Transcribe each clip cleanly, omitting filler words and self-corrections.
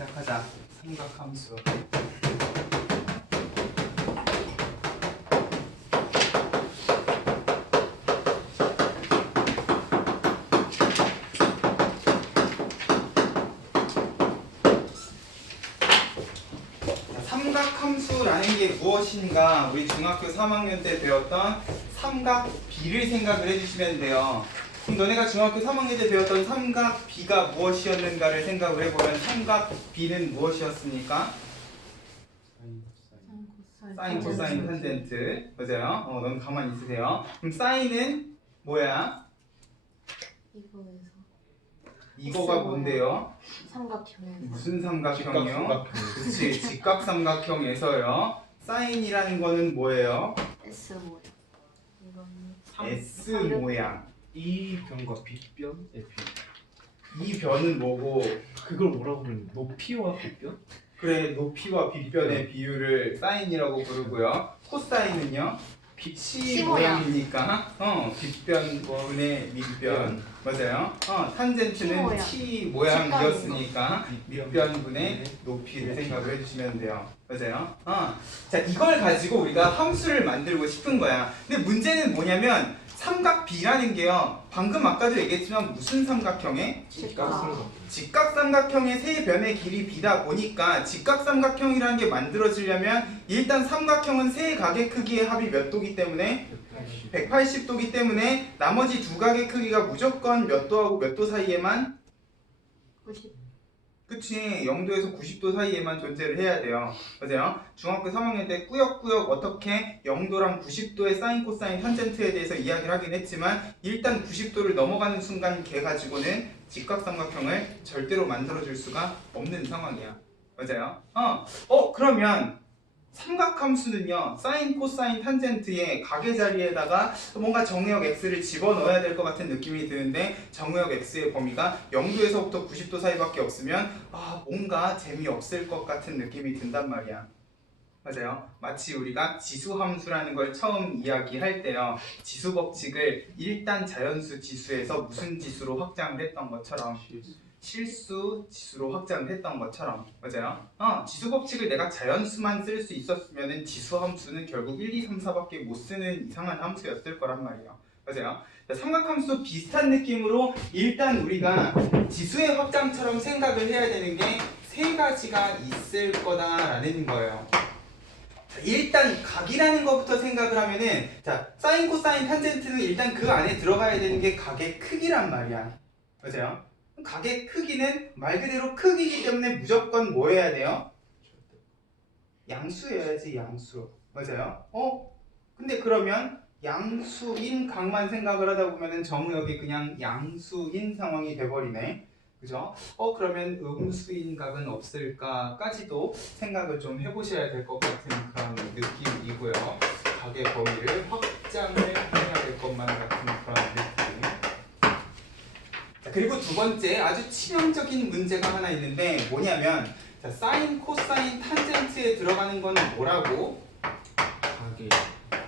시작하자. 삼각함수. 삼각함수라는 게 무엇인가? 우리 중학교 3학년 때 배웠던 삼각비를 생각을 해주시면 돼요. 그럼 너네가 중학교 3학년 때 배웠던 삼각비가 무엇이었는가를 생각을 해보면 삼각비는 무엇이었습니까? 사인, 코사인, 탄젠트. 맞아요. 넌 가만히 있으세요. 그럼 사인은 뭐야? 이거가 뭔데요? 삼각형에서. 무슨 삼각형이요? 그렇지, 직각삼각형에서요. 사인이라는 거는 뭐예요? S 모양. 이거는 S 모양. 이 변과 빗변의 비. 이 변은 뭐고? 그걸 뭐라고 부르는? 높이와 빗변? 그래, 높이와 빗변의 비율을 사인이라고 부르고요. 코사인은요? 빛이 모양이니까 빗변 분의 밑변. 맞아요. 탄젠트는 T 모양이었으니까 밑변 분의 높이를 생각을 해주시면 돼요. 맞아요. 자, 이걸 가지고 우리가 함수를 만들고 싶은 거야. 근데 문제는 뭐냐면 삼각비라는 게요, 방금 아까도 얘기했지만 무슨 삼각형에? 직각삼각형의 세 변의 길이 비다 보니까 직각삼각형이라는 게 만들어지려면 일단 삼각형은 세 각의 크기의 합이 몇 도기 때문에? 180도기 때문에 나머지 두 각의 크기가 무조건 몇 도하고 몇 도 사이에만? 90. 그치, 0도에서 90도 사이에만 존재를 해야 돼요. 맞아요. 중학교 3학년 때 꾸역꾸역 어떻게 0도랑 90도의 사인, 코사인, 탄젠트에 대해서 이야기를 하긴 했지만 일단 90도를 넘어가는 순간 걔 가지고는 직각삼각형을 절대로 만들어줄 수가 없는 상황이야. 맞아요. 그러면 삼각함수는요, 사인, 코사인, 탄젠트의 각의 자리에다가 뭔가 정의역 x를 집어넣어야 될 것 같은 느낌이 드는데 정의역 x의 범위가 0도에서부터 90도 사이밖에 없으면 뭔가 재미없을 것 같은 느낌이 든단 말이야. 맞아요. 마치 우리가 지수함수라는 걸 처음 이야기할 때요, 지수 법칙을 일단 자연수 지수에서 무슨 지수로 확장을 했던 것처럼, 실수 지수로 확장을 했던 것처럼. 맞아요. 지수 법칙을 내가 자연수만 쓸 수 있었으면 지수 함수는 결국 1, 2, 3, 4밖에 못 쓰는 이상한 함수였을 거란 말이에요. 맞아요. 삼각함수 비슷한 느낌으로 일단 우리가 지수의 확장처럼 생각을 해야 되는 게 세 가지가 있을 거다라는 거예요. 일단 각이라는 것부터 생각을 하면은, 자, 사인, 코사인, 탄젠트는 일단 그 안에 들어가야 되는 게 각의 크기란 말이야. 맞아요. 각의 크기는 말 그대로 크기이기 때문에 무조건 뭐 해야 돼요? 양수여야지, 양수. 맞아요. 근데 그러면 양수인 각만 생각을 하다 보면은 정의역이 그냥 양수인 상황이 돼버리네. 그죠? 그러면 음수인 각은 없을까까지도 생각을 좀 해보셔야 될 것 같은 그런 느낌이고요. 각의 범위를 확장을 해야 될 것만 같은 그런 느낌. 자, 그리고 두 번째 아주 치명적인 문제가 하나 있는데 뭐냐면, 자, 사인, 코사인, 탄젠트에 들어가는 건 뭐라고?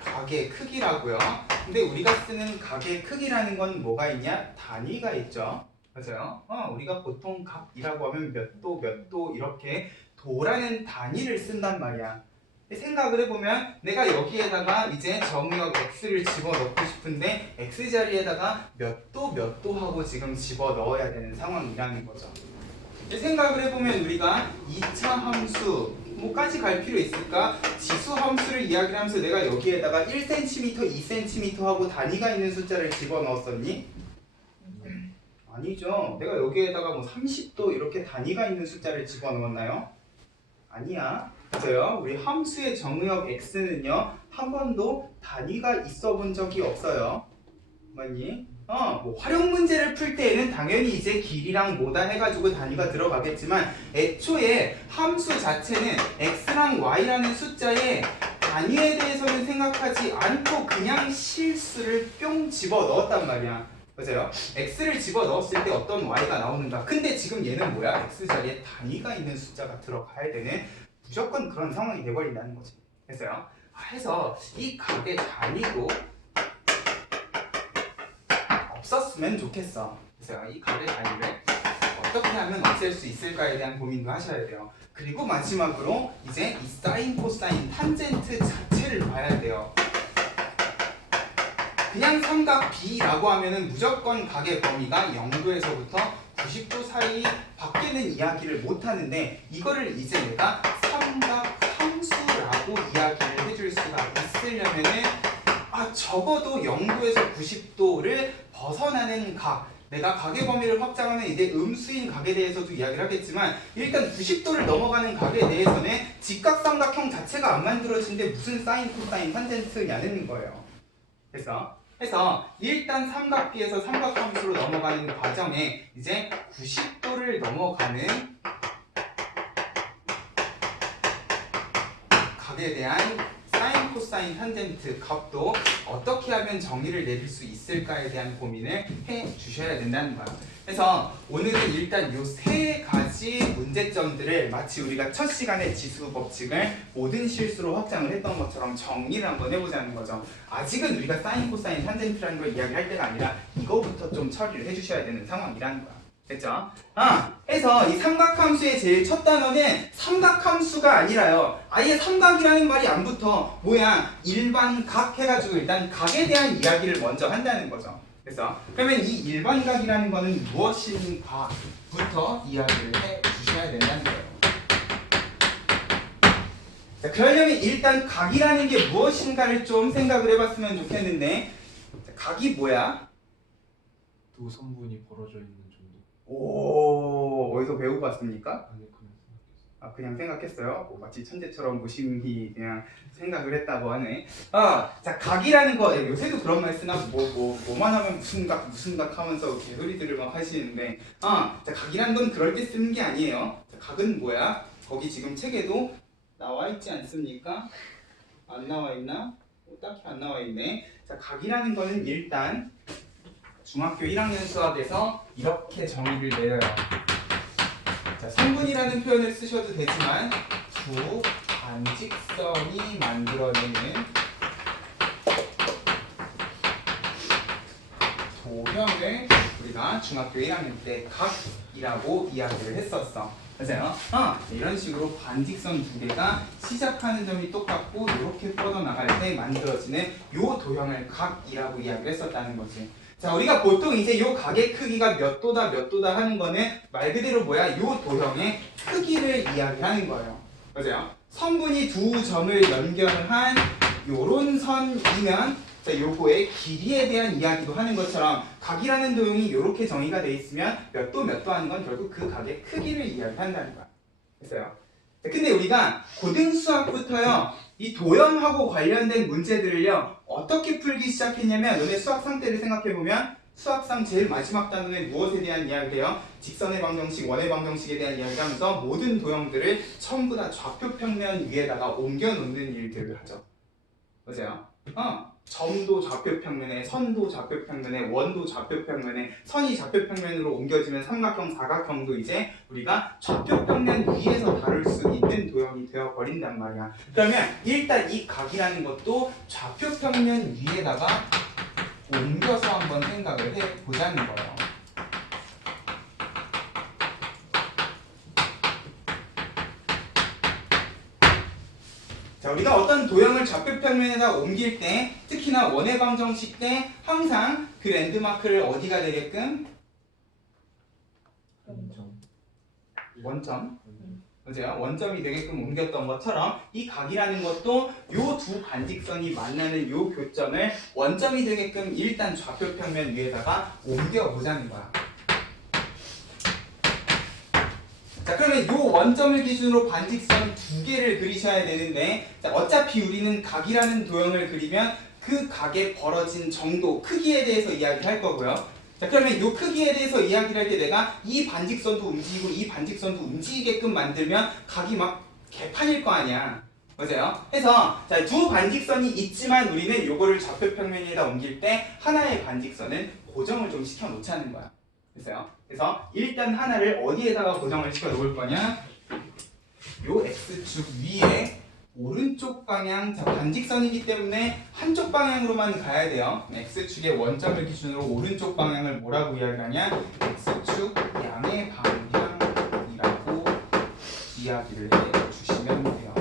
각의 크기라고요. 근데 우리가 쓰는 각의 크기라는 건 뭐가 있냐? 단위가 있죠. 맞아요. 우리가 보통 각이라고 하면 몇 도, 몇 도 이렇게 도라는 단위를 쓴단 말이야. 생각을 해보면 내가 여기에다가 이제 정의역 x를 집어넣고 싶은데 x 자리에다가 몇 도, 몇 도 하고 지금 집어넣어야 되는 상황이라는 거죠. 생각을 해보면 우리가 2차 함수 뭐까지 갈 필요 있을까? 지수 함수를 이야기를 하면서 내가 여기에다가 1cm, 2cm 하고 단위가 있는 숫자를 집어넣었었니? 아니죠. 내가 여기에다가 뭐 30도 이렇게 단위가 있는 숫자를 집어넣었나요? 아니야. 그래서요, 우리 함수의 정의역 x는요, 한 번도 단위가 있어 본 적이 없어요. 맞니? 뭐 활용 문제를 풀 때에는 당연히 이제 길이랑 뭐다 해가지고 단위가 들어가겠지만 애초에 함수 자체는 x랑 y라는 숫자의 단위에 대해서는 생각하지 않고 그냥 실수를 뿅 집어넣었단 말이야. 맞아요. x를 집어넣었을 때 어떤 y가 나오는가. 근데 지금 얘는 뭐야? x 자리에 단위가 있는 숫자가 들어가야 되는 무조건 그런 상황이 돼버린다는 거지. 그래서요, 해서 이 각의 단위도 없었으면 좋겠어. 그래서 이 각의 단위를 어떻게 하면 없앨 수 있을까에 대한 고민도 하셔야 돼요. 그리고 마지막으로 이제 이 사인, 코사인, 탄젠트 자체를 봐야 돼요. 그냥 삼각 B라고 하면은 무조건 각의 범위가 0도에서부터 90도 사이 밖에는 이야기를 못 하는데 이거를 이제 내가 삼각 함수라고 이야기를 해줄 수가 있으려면은 적어도 0도에서 90도를 벗어나는 각, 내가 각의 범위를 확장하면 이제 음수인 각에 대해서도 이야기를 하겠지만 일단 90도를 넘어가는 각에 대해서는 직각삼각형 자체가 안 만들어지는데 무슨 사인, 코사인, 탄젠트냐는 거예요. 그래서 일단 삼각비에서 삼각함수로 넘어가는 과정에 이제 90도를 넘어가는 각에 대한 사인, 코사인, 탄젠트 값도 어떻게 하면 정의를 내릴 수 있을까에 대한 고민을 해 주셔야 된다는 거야. 그래서 오늘은 일단 요 세 가지 문제점들을 마치 우리가 첫 시간에 지수 법칙을 모든 실수로 확장을 했던 것처럼 정리를 한번 해보자는 거죠. 아직은 우리가 사인, 코사인, 탄젠트라는 걸 이야기할 때가 아니라 이거부터 좀 처리를 해주셔야 되는 상황이라는 거야. 됐죠? 해서 이 삼각함수의 제일 첫 단어는 삼각함수가 아니라요. 아예 삼각이라는 말이 안 붙어. 뭐야? 일반 각 해가지고 일단 각에 대한 이야기를 먼저 한다는 거죠. 그래서 그러면 이 일반각이라는 거는 무엇인가부터 이야기를 해 주셔야 된다는 거예요. 자, 그러려면 일단 각이라는 게 무엇인가를 좀 생각을 해봤으면 좋겠는데 각이 뭐야? 두 선분이 벌어져 있는 정도. 오, 어디서 배우고 왔습니까? 아니 그냥 생각했어. 그냥 생각했어요? 마치 천재처럼 무심히 그냥 생각을 했다고 하네. 자, 각이라는 거 요새도 그런 말 쓰나? 뭐만 하면 무슨 각 하면서 개소리들을 막 하시는데 자, 각이라는 건 그럴 때 쓰는 게 아니에요. 자, 각은 뭐야? 거기 지금 책에도 나와 있지 않습니까? 안 나와 있나? 딱히 안 나와 있네. 자, 각이라는 거는 일단 중학교 1학년 수학에서 이렇게 정의를 내려요. 자, 성분이라는 표현을 쓰셔도 되지만 두 반직선이 만들어내는 도형을 우리가 중학교 1학년 때 각이라고 이야기를 했었어. 맞아요? 이런 식으로 반직선 두 개가 시작하는 점이 똑같고 이렇게 뻗어나갈 때 만들어지는 요 도형을 각이라고 이야기를 했었다는 거지. 자, 우리가 보통 이제 요 각의 크기가 몇 도다 하는 거는 말 그대로 뭐야? 요 도형의 크기를 이야기하는 거예요. 맞아요? 선분이 두 점을 연결한 요런 선이면 자, 요거의 길이에 대한 이야기도 하는 것처럼 각이라는 도형이 요렇게 정의가 돼 있으면 몇 도 하는 건 결국 그 각의 크기를 이야기한다는 거야. 됐어요? 근데 우리가 고등수학부터요 이 도형하고 관련된 문제들을요 어떻게 풀기 시작했냐면 너네 수학 상태를 생각해보면 수학상 제일 마지막 단원에 무엇에 대한 이야기를 해요? 직선의 방정식, 원의 방정식에 대한 이야기를 하면서 모든 도형들을 전부 다 좌표평면 위에다가 옮겨 놓는 일들을 하죠. 맞아요? 점도 좌표평면에, 선도 좌표평면에, 원도 좌표평면에, 선이 좌표평면으로 옮겨지면 삼각형, 사각형도 이제 우리가 좌표평면 위에서 다룰 수 있는 도형이 되어버린단 말이야. 그러면 일단 이 각이라는 것도 좌표평면 위에다가 옮겨서 한번 생각을 해보자는 거예요. 자, 우리가 어떤 도형을 좌표평면에다 옮길 때 특히나 원의 방정식 때 항상 그 랜드마크를 어디가 되게끔? 원점. 맞아요. 원점이 되게끔 옮겼던 것처럼 이 각이라는 것도 요 두 반직선이 만나는 요 교점을 원점이 되게끔 일단 좌표평면 위에다가 옮겨보자는 거야. 자, 그러면 요 원점을 기준으로 반직선 두 개를 그리셔야 되는데 자, 어차피 우리는 각이라는 도형을 그리면 그 각에 벌어진 정도, 크기에 대해서 이야기할 거고요. 자, 그러면 요 크기에 대해서 이야기를 할 때 내가 이 반직선도 움직이고 이 반직선도 움직이게끔 만들면 각이 막 개판일 거 아니야. 맞아요? 그래서 자, 두 반직선이 있지만 우리는 요거를 좌표평면에다 옮길 때 하나의 반직선은 고정을 좀 시켜 놓자는 거야. 됐어요? 그래서 일단 하나를 어디에다가 고정을 시켜 놓을 거냐? 요 X축 위에 오른쪽 방향, 자, 반직선이기 때문에 한쪽 방향으로만 가야 돼요. X축의 원점을 기준으로 오른쪽 방향을 뭐라고 이야기하냐? X축 양의 방향 이야기를 해주시면 돼요.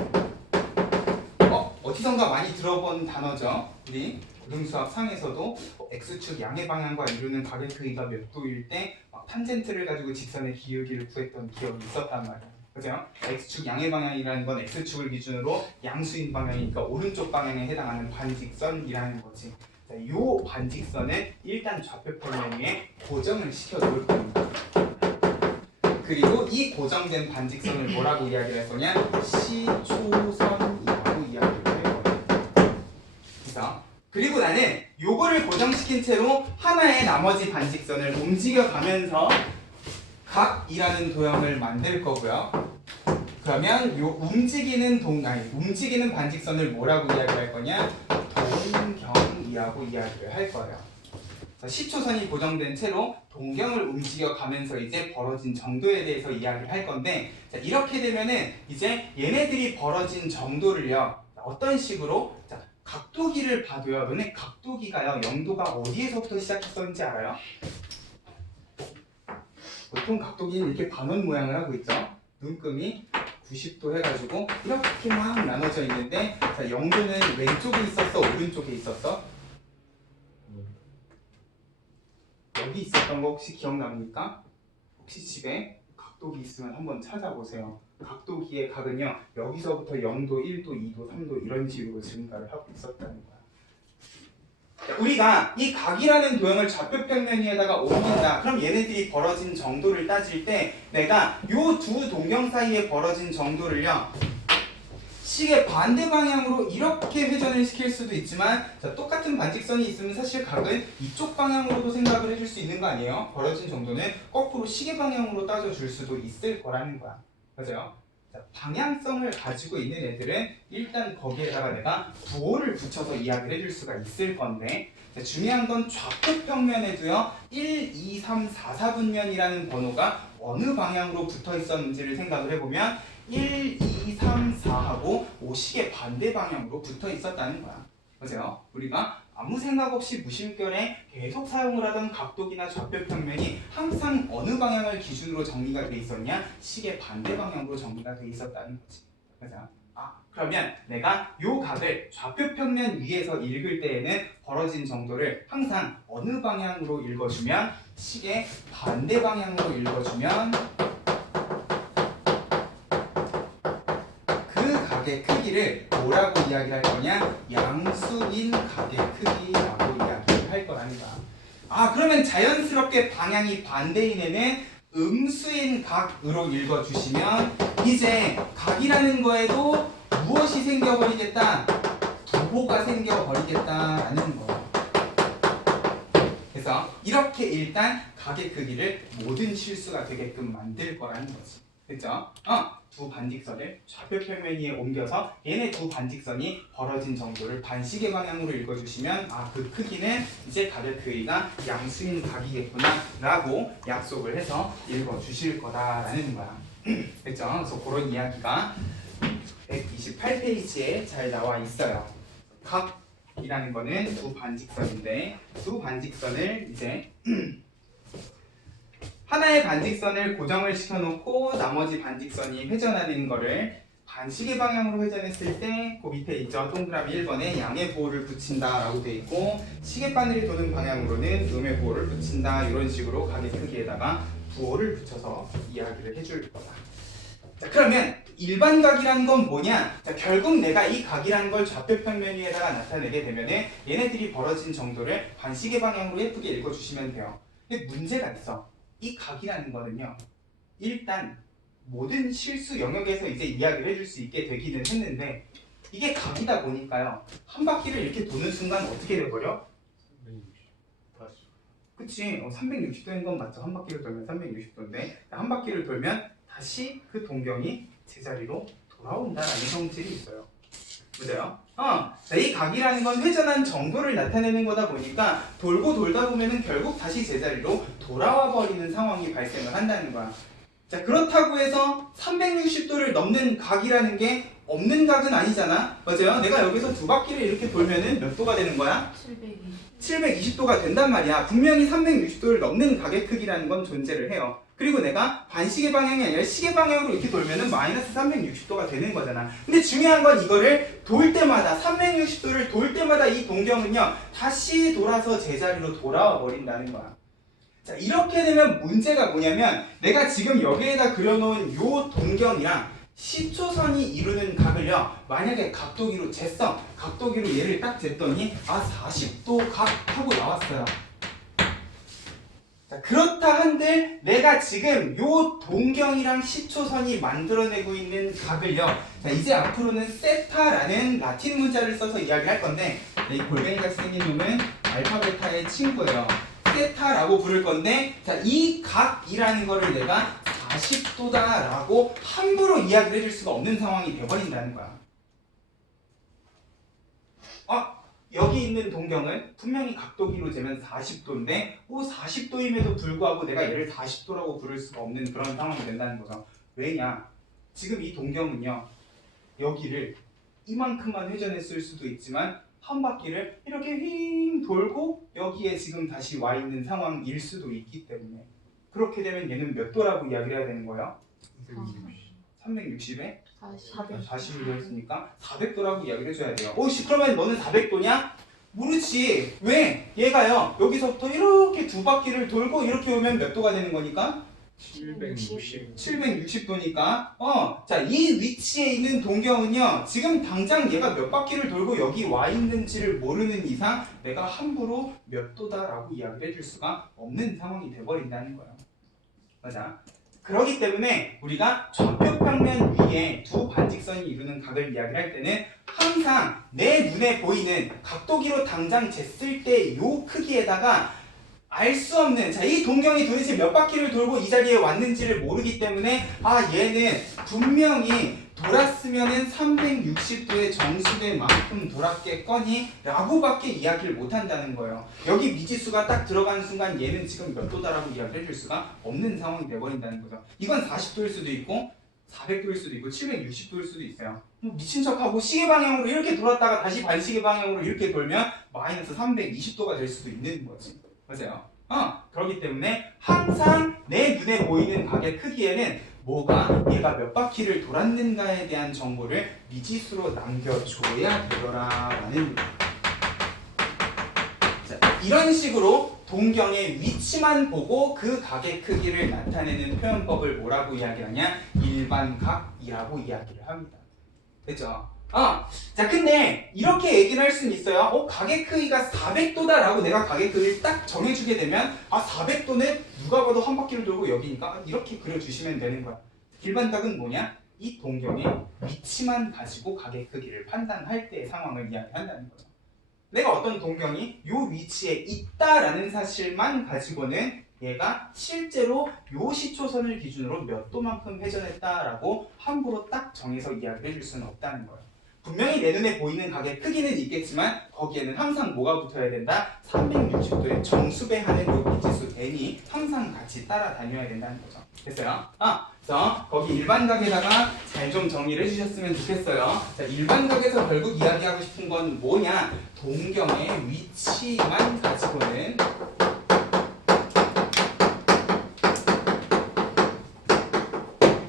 어디선가 많이 들어본 단어죠. 우리 고등수학 상에서도 x축 양의 방향과 이루는 각의 크기가 몇 도일 때 탄젠트를 가지고 직선의 기울기를 구했던 기억이 있었단 말이에요. 그죠? x축 양의 방향이라는 건 x축을 기준으로 양수인 방향이니까 오른쪽 방향에 해당하는 반직선이라는 거지. 자, 이 반직선을 일단 좌표평면 위에 고정을 시켜 놓을 겁니다. 그리고 이 고정된 반직선을 뭐라고 이야기를 할 거냐? 시초선이라고 이야기를 할 거예요. 그래서 그리고 나는 요거를 고정시킨 채로 하나의 나머지 반직선을 움직여가면서 각이라는 도형을 만들 거고요. 그러면 요 움직이는 반직선을 뭐라고 이야기할 거냐? 동경이라고 이야기를 할 거예요. 시초선이 고정된 채로 동경을 움직여가면서 이제 벌어진 정도에 대해서 이야기를 할 건데, 자, 이렇게 되면은 이제 얘네들이 벌어진 정도를요 어떤 식으로, 자, 각도기를 봐도요, 너네 각도기가요 0도가 어디에서부터 시작했었는지 알아요? 보통 각도기는 이렇게 반원 모양을 하고 있죠. 눈금이 90도 해가지고 이렇게 막 나눠져 있는데, 자, 0도는 왼쪽에 있었어, 오른쪽에 있었어? 여기 있었던 거 혹시 기억납니까? 혹시 집에 각도기 있으면 한번 찾아보세요. 각도기의 각은요 여기서부터 0도, 1도, 2도, 3도 이런 식으로 증가를 하고 있었다는 거야. 우리가 이 각이라는 도형을 좌표평면 위에다가 옮긴다. 그럼 얘네들이 벌어진 정도를 따질 때 내가 요 두 동경 사이에 벌어진 정도를요 식의 반대 방향으로 이렇게 회전을 시킬 수도 있지만, 자, 똑같은 반직선이 있으면 사실 각은 이쪽 방향으로도 생각을 해줄 수 있는 거 아니에요? 벌어진 정도는 거꾸로 시계 방향으로 따져줄 수도 있을 거라는 거야. 맞아요? 자, 방향성을 가지고 있는 애들은 일단 거기에다가 내가 부호를 붙여서 이야기를 해줄 수가 있을 건데, 자, 중요한 건 좌표평면에도요 1, 2, 3, 4, 4분면이라는 번호가 어느 방향으로 붙어 있었는지를 생각을 해보면 1, 2, 3, 4하고 오식의 반대 방향으로 붙어 있었다는 거야. 그죠? 우리가 아무 생각 없이 무심결에 계속 사용을 하던 각도기나 좌표평면이 항상 어느 방향을 기준으로 정리가 돼 있었냐? 식의 반대 방향으로 정리가 돼 있었다는 거지. 그죠? 그러면 내가 요 각을 좌표평면 위에서 읽을 때에는 벌어진 정도를 항상 어느 방향으로 읽어주면, 식의 반대 방향으로 읽어주면 그 각의 크기를 뭐라고 이야기할 거냐? 양수인 각의 크기라고 이야기를 할 거라는 거야. 그러면 자연스럽게 방향이 반대인 애는 음수인 각으로 읽어주시면 이제 각이라는 거에도 무엇이 생겨버리겠다? 부호가 생겨버리겠다라는 거. 그래서 이렇게 일단 각의 크기를 모든 실수가 되게끔 만들 거라는 거지. 그죠? 두 반직선을 좌표평면 위에 옮겨서 얘네 두 반직선이 벌어진 정도를 반시계 방향으로 읽어주시면 그 크기는 이제 각의 크기가 양수인 각이겠구나 라고 약속을 해서 읽어주실 거다라는 거야. 그죠? 그래서 그런 이야기가 128페이지에 잘 나와 있어요. 각이라는 거는 두 반직선인데, 두 반직선을 이제 하나의 반직선을 고정을 시켜놓고 나머지 반직선이 회전하는 거를 반시계 방향으로 회전했을 때 그 밑에 있죠. 동그라미 1번에 양의 부호를 붙인다 라고 돼 있고, 시계바늘이 도는 방향으로는 음의 부호를 붙인다, 이런 식으로 각의 크기에다가 부호를 붙여서 이야기를 해줄 거다. 자, 그러면 일반각이라는 건 뭐냐? 자, 결국 내가 이 각이라는 걸 좌표평면 위에다가 나타내게 되면은 얘네들이 벌어진 정도를 반시계 방향으로 예쁘게 읽어주시면 돼요. 근데 문제가 있어. 이 각이라는 거는요, 일단 모든 실수 영역에서 이제 이야기를 해줄 수 있게 되기는 했는데, 이게 각이다 보니까요 한 바퀴를 이렇게 도는 순간 어떻게 돼버려? 360. 그치? 360도인 건 맞죠. 한 바퀴를 돌면 360도인데 한 바퀴를 돌면 다시 그 동경이 제자리로 돌아온다라는 성질이 있어요. 그죠? 자, 이 각이라는 건 회전한 정도를 나타내는 거다 보니까 돌고 돌다 보면은 결국 다시 제자리로 돌아와 버리는 상황이 발생을 한다는 거야. 자, 그렇다고 해서 360도를 넘는 각이라는 게 없는 각은 아니잖아. 맞아요? 내가 여기서 두 바퀴를 이렇게 돌면은 몇 도가 되는 거야? 720. 720도가 된단 말이야. 분명히 360도를 넘는 각의 크기라는 건 존재를 해요. 그리고 내가 반시계 방향이 아니라 시계 방향으로 이렇게 돌면은 마이너스 360도가 되는 거잖아. 근데 중요한 건 이거를 돌 때마다 360도를 돌 때마다 이 동경은요 다시 돌아서 제자리로 돌아와 버린다는 거야. 자, 이렇게 되면 문제가 뭐냐면 내가 지금 여기에다 그려놓은 요 동경이랑 시초선이 이루는 각을요 만약에 각도기로 쟀어. 각도기로 얘를 딱 쟀더니 40도 각 하고 나왔어요. 자, 그렇다 한들 내가 지금 요 동경이랑 시초선이 만들어내고 있는 각을요 자, 이제 앞으로는 세타라는 라틴 문자를 써서 이야기할 건데 이 골뱅이같이 생긴 놈은 알파 베타의 친구예요. 세타라고 부를 건데 자, 이 각이라는 거를 내가 40도다라고 함부로 이야기를 해줄 수가 없는 상황이 되어버린다는 거야. 여기 있는 동경은 분명히 각도기로 재면 40도인데 40도임에도 불구하고 내가 얘를 40도라고 부를 수가 없는 그런 상황이 된다는 거죠. 왜냐? 지금 이 동경은요 여기를 이만큼만 회전했을 수도 있지만 한 바퀴를 이렇게 휙 돌고 여기에 지금 다시 와 있는 상황일 수도 있기 때문에 그렇게 되면 얘는 몇 도라고 이야기를 해야 되는 거예요? 360에 40도 했으니까 400도라고 이야기를 해줘야 돼요. 그러면 너는 400도냐? 모르지. 왜? 얘가요 여기서부터 이렇게 두 바퀴를 돌고 이렇게 오면 몇 도가 되는 거니까? 760도니까 자, 이 위치에 있는 동경은요 지금 당장 얘가 몇 바퀴를 돌고 여기 와 있는지를 모르는 이상 내가 함부로 몇 도다라고 이야기를 해줄 수가 없는 상황이 돼버린다는 거예요. 맞아. 그렇기 때문에 우리가 좌표평면 위에 두 반직선이 이루는 각을 이야기할 때는 항상 내 눈에 보이는 각도기로 당장 쟀을 때 요 크기에다가 알 수 없는 이 동경이 도대체 몇 바퀴를 돌고 이 자리에 왔는지를 모르기 때문에 얘는 분명히 돌았으면은 360도의 정수대만큼 돌았겠거니 라고밖에 이야기를 못한다는 거예요. 여기 미지수가 딱 들어가는 순간 얘는 지금 몇 도다라고 이야기를 해줄 수가 없는 상황이 돼버린다는 거죠. 이건 40도일 수도 있고 400도일 수도 있고 760도일 수도 있어요. 미친 척하고 시계 방향으로 이렇게 돌았다가 다시 반시계 방향으로 이렇게 돌면 마이너스 320도가 될 수도 있는 거지. 맞아요. 그렇기 때문에 항상 내 눈에 보이는 각의 크기에는 뭐가 얘가 몇 바퀴를 돌았는가에 대한 정보를 미지수로 남겨줘야 되더라라는 이런 식으로 동경의 위치만 보고 그 각의 크기를 나타내는 표현법을 뭐라고 이야기하냐? 일반각이라고 이야기를 합니다. 됐죠? 자, 근데 이렇게 얘기를 할 수는 있어요. 각의 크기가 400도다라고 내가 각의 크기를 딱 정해주게 되면 400도는 누가 봐도 한 바퀴를 돌고 여기니까 이렇게 그려주시면 되는 거야. 일반각은 뭐냐? 이 동경의 위치만 가지고 각의 크기를 판단할 때의 상황을 이야기한다는 거죠. 내가 어떤 동경이 요 위치에 있다라는 사실만 가지고는 얘가 실제로 요 시초선을 기준으로 몇 도만큼 회전했다라고 함부로 딱 정해서 이야기를 해줄 수는 없다는 거예요. 분명히 내 눈에 보이는 각의 크기는 있겠지만 거기에는 항상 뭐가 붙어야 된다? 360도의 정수배하는 요 미지수 n이 항상 같이 따라다녀야 된다는 거죠. 됐어요? 그래서 거기 일반각에다가 잘 좀 정리를 해주셨으면 좋겠어요. 자, 일반각에서 결국 이야기하고 싶은 건 뭐냐? 동경의 위치만 가지고는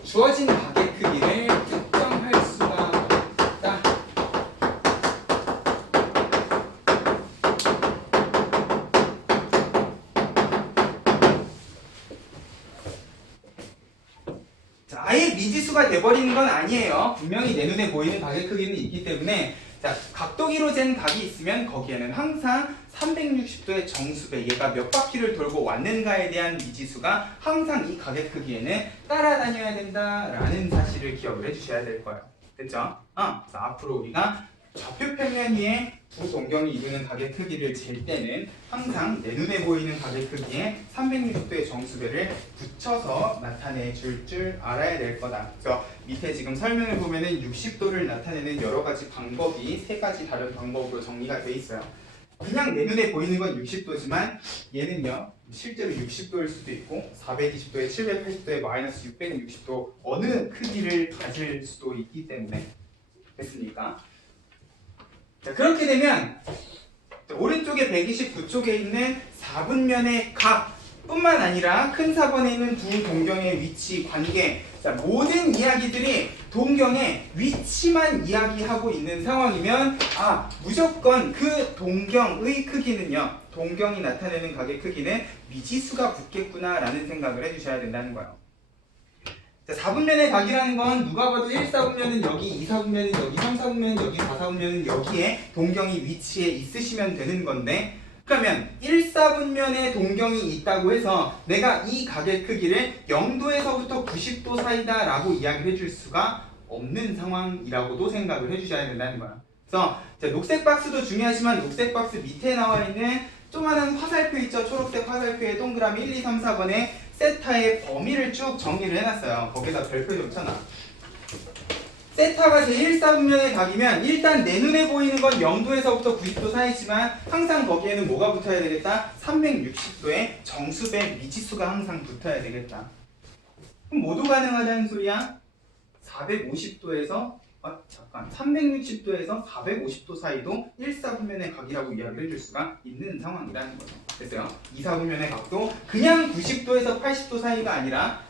주어진 각의 크기를 특정할 수가 없다. 자, 아예 미지수가 돼버리는 건 아니에요. 분명히 내 눈에 보이는 각의 크기는 있기 때문에 자, 각도기로 잰 각이 있으면 거기에는 항상 360도의 정수배, 얘가 몇 바퀴를 돌고 왔는가에 대한 미지수가 항상 이 각의 크기에는 따라다녀야 된다라는 사실을 기억을 해주셔야 될 거예요. 됐죠? 그래서 앞으로 우리가 좌표평면 위에 두 동경이 이루는 각의 크기를 잴 때는 항상 내 눈에 보이는 각의 크기에 360도의 정수배를 붙여서 나타내 줄 알아야 될 거다. 그래서 밑에 지금 설명을 보면은 60도를 나타내는 여러 가지 방법이 세 가지 다른 방법으로 정리가 돼 있어요. 그냥 내 눈에 보이는 건 60도지만 얘는요 실제로 60도일 수도 있고 420도에 780도에 마이너스 660도 어느 크기를 가질 수도 있기 때문에 됐습니까? 자, 그렇게 되면 오른쪽에 129쪽에 있는 4분면의 각 뿐만 아니라 큰 사번에 있는 두 동경의 위치, 관계, 자, 모든 이야기들이 동경의 위치만 이야기하고 있는 상황이면 무조건 그 동경의 크기는요, 동경이 나타내는 각의 크기는 미지수가 붙겠구나 라는 생각을 해주셔야 된다는 거예요. 자, 4분면의 각이라는 건 누가 봐도 1, 4분면은 여기, 2, 4분면은 여기, 3, 4분면은 여기, 4, 4분면은 여기에 동경이 위치해 있으시면 되는 건데, 그러면 1, 4분면에 동경이 있다고 해서 내가 이 각의 크기를 0도에서부터 90도 사이다 라고 이야기를 해줄 수가 없는 상황이라고도 생각을 해주셔야 된다는 거야. 그래서 자, 녹색 박스도 중요하지만 녹색 박스 밑에 나와 있는 조그마한 화살표 있죠? 초록색 화살표에 동그라미 1, 2, 3, 4번에 세타의 범위를 쭉 정리를 해놨어요. 거기다 별표 좀 쳐놔. 세타가 제1, 4분면의 각이면 일단 내 눈에 보이는 건 0도에서부터 90도 사이지만 항상 거기에는 뭐가 붙어야 되겠다? 360도의 정수배 미지수가 항상 붙어야 되겠다. 그럼 모두 가능하다는 소리야? 450도에서 360도에서 450도 사이도 1, 4분면의 각이라고 이야기를 해줄 수가 있는 상황이라는 거죠. 됐어요? 2, 4분면의 각도 그냥 90도에서 80도 사이가 아니라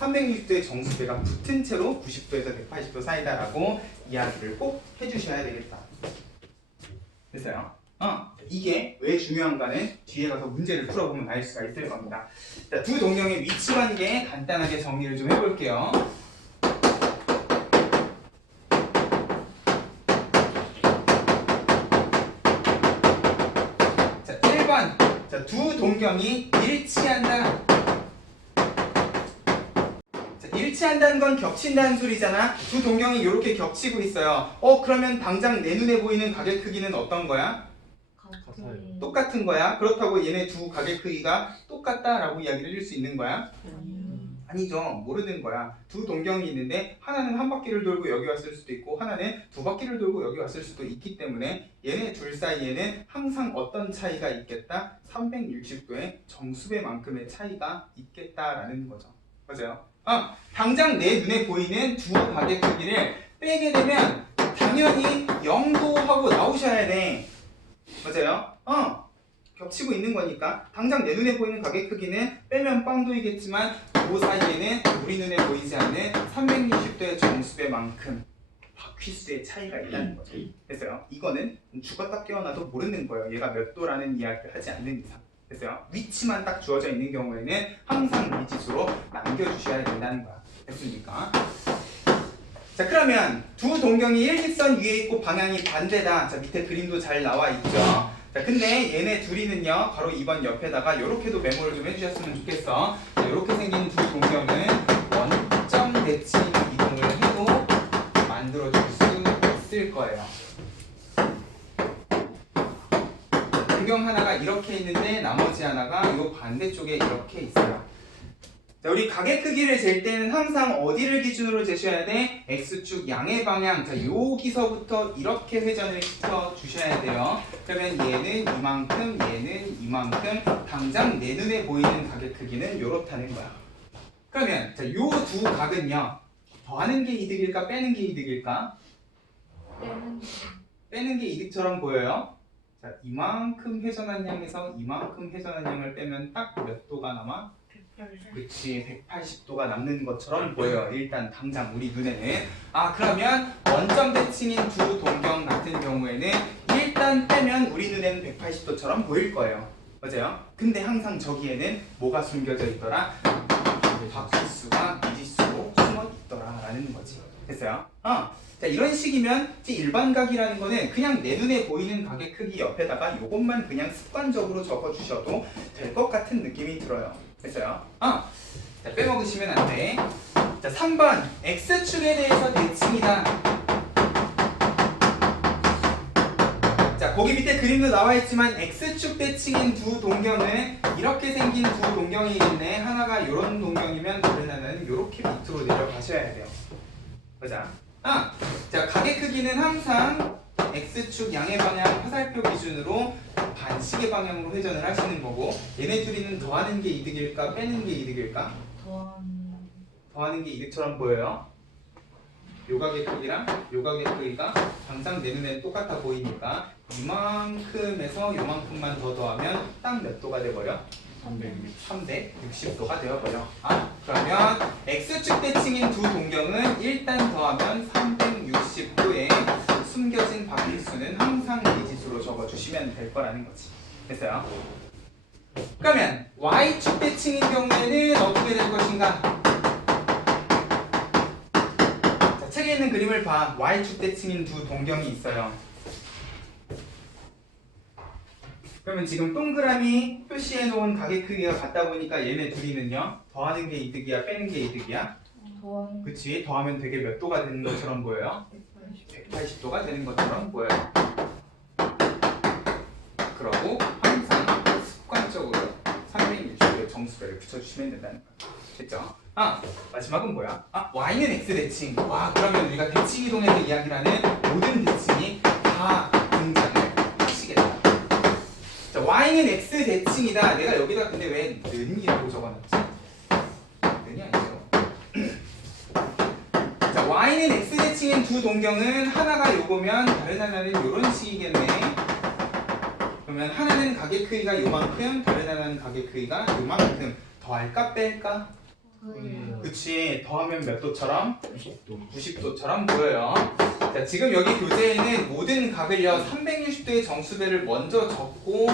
360도의 정수배가 붙은 채로 90도에서 180도 사이다라고 이야기를 꼭 해주셔야 되겠다. 됐어요? 이게 왜 중요한가는 뒤에 가서 문제를 풀어보면 알 수가 있을 겁니다. 자, 두 동경의 위치 관계 간단하게 정리를 좀 해볼게요. 자, 1번. 자, 두 동경이 일치한다. 일치한다는 건 겹친다는 소리잖아. 두 동경이 이렇게 겹치고 있어요. 그러면 당장 내 눈에 보이는 각의 크기는 어떤 거야? 같은. 똑같은 거야. 그렇다고 얘네 두 각의 크기가 똑같다라고 이야기를 해줄 수 있는 거야? 아니죠. 모르는 거야. 두 동경이 있는데 하나는 한 바퀴를 돌고 여기 왔을 수도 있고 하나는 두 바퀴를 돌고 여기 왔을 수도 있기 때문에 얘네 둘 사이에는 항상 어떤 차이가 있겠다? 360도의 정수배만큼의 차이가 있겠다라는 거죠. 맞아요? 당장 내 눈에 보이는 두 각의 크기를 빼게 되면 당연히 0도 하고 나오셔야 돼. 맞아요? 겹치고 있는 거니까 당장 내 눈에 보이는 각의 크기는 빼면 빵도이겠지만 그 사이에는 우리 눈에 보이지 않는 360도의 정수배만큼 바퀴수의 차이가 있다는 거죠. 됐어요? 이거는 죽었다 깨어나도 모르는 거예요. 얘가 몇 도라는 이야기를 하지 않는 이상. 됐어요? 위치만 딱 주어져 있는 경우에는 항상 미지수로 남겨주셔야 된다는 거야. 됐습니까? 자, 그러면 두 동경이 일직선 위에 있고 방향이 반대다. 자, 밑에 그림도 잘 나와 있죠. 자, 근데 얘네 둘이는요, 바로 2번 옆에다가 요렇게도 메모를 좀 해주셨으면 좋겠어. 자, 요렇게 생긴 두 동경은 원점 대칭 이동을 해도 만들어줄 수 있을 거예요. 동경 하나가 이렇게 있는데 나머지 하나가 요 반대쪽에 이렇게 있어요. 자, 우리 각의 크기를 잴 때는 항상 어디를 기준으로 재셔야 돼? X축 양의 방향. 자, 여기서부터 이렇게 회전을 시켜 주셔야 돼요. 그러면 얘는 이만큼, 얘는 이만큼. 당장 내 눈에 보이는 각의 크기는 요렇다는 거야. 그러면 자, 요 두 각은요, 더하는 게 이득일까? 빼는 게 이득일까? 빼는 게 이득처럼 보여요. 자, 이만큼 회전한 양에서 이만큼 회전한 양을 빼면 딱 몇 도가 남아? 그치, 180도가 남는 것처럼 보여요. 일단 당장 우리 눈에는. 그러면 원점 대칭인 두 동경 같은 경우에는 일단 빼면 우리 눈에는 180도처럼 보일 거예요. 맞아요? 근데 항상 저기에는 뭐가 숨겨져 있더라? 바퀴수가 미지수로 숨어 있더라 라는 거지. 됐어요? 자, 이런 식이면 일반각이라는 거는 그냥 내 눈에 보이는 각의 크기 옆에다가 이것만 그냥 습관적으로 적어주셔도 될 것 같은 느낌이 들어요. 됐어요? 자, 빼먹으시면 안 돼. 자, 3번 X축에 대해서 대칭이다. 자, 거기 밑에 그림도 나와 있지만 X축 대칭인 두 동경은 이렇게 생긴 두 동경이 있네. 하나가 이런 동경이면 다른 하나는 이렇게 밑으로 내려가셔야 돼요. 보자. 자, 각의 크기는 항상 X축 양의 방향 화살표 기준으로 반시계 방향으로 회전을 하시는 거고, 얘네 둘이는 더하는 게 이득일까? 빼는 게 이득일까? 더하는 게 이득처럼 보여요. 요 각의 크기랑 요 각의 크기가 당장 내 눈에는 똑같아 보이니까 이만큼에서 요만큼만 더 더하면 딱 몇 도가 돼버려? 360도가 되어버려. 그러면 X축 대칭인 두 동경은 일단 더하면 360도에 숨겨진 박익수는 항상 미지수로 적어주시면 될 거라는 거지. 됐어요? 그러면 Y축 대칭인 경우에는 어떻게 될 것인가? 자, 책에 있는 그림을 봐. Y축 대칭인 두 동경이 있어요. 그러면 지금 동그라미 표시해 놓은 가게 크기가 같다 보니까 얘네 둘이는요, 더하는 게 이득이야, 빼는 게 이득이야? 그치? 더하면 되게 몇 도가 되는 것처럼 보여요? 180도가 되는 것처럼 보여요. 그러고 항상 습관적으로 360도의 정수배를 붙여주시면 된다는 거야. 됐죠? 마지막은 뭐야? y는 x 대칭. 그러면 우리가 대칭 이동에서 이야기를 하는 모든 대칭이 다 등장을 하시겠다. 자, y는 x 대칭이다. 내가 여기다 근데 왜 는이라고 적어놨지? 는이 아니죠. 자, y는 x 대칭인 두 동경은 하나가 요거면 다른 하나는 요런 식이겠네. 그러면 하나는 가게 크기가 요만큼, 다른 하나는 가게 크기가 요만큼. 더할까 뺄까? 그치. 더하면 몇 도처럼? 90도처럼 보여요. 자, 지금 여기 교재에는 모든 각을요 360도의 정수배를 먼저 적고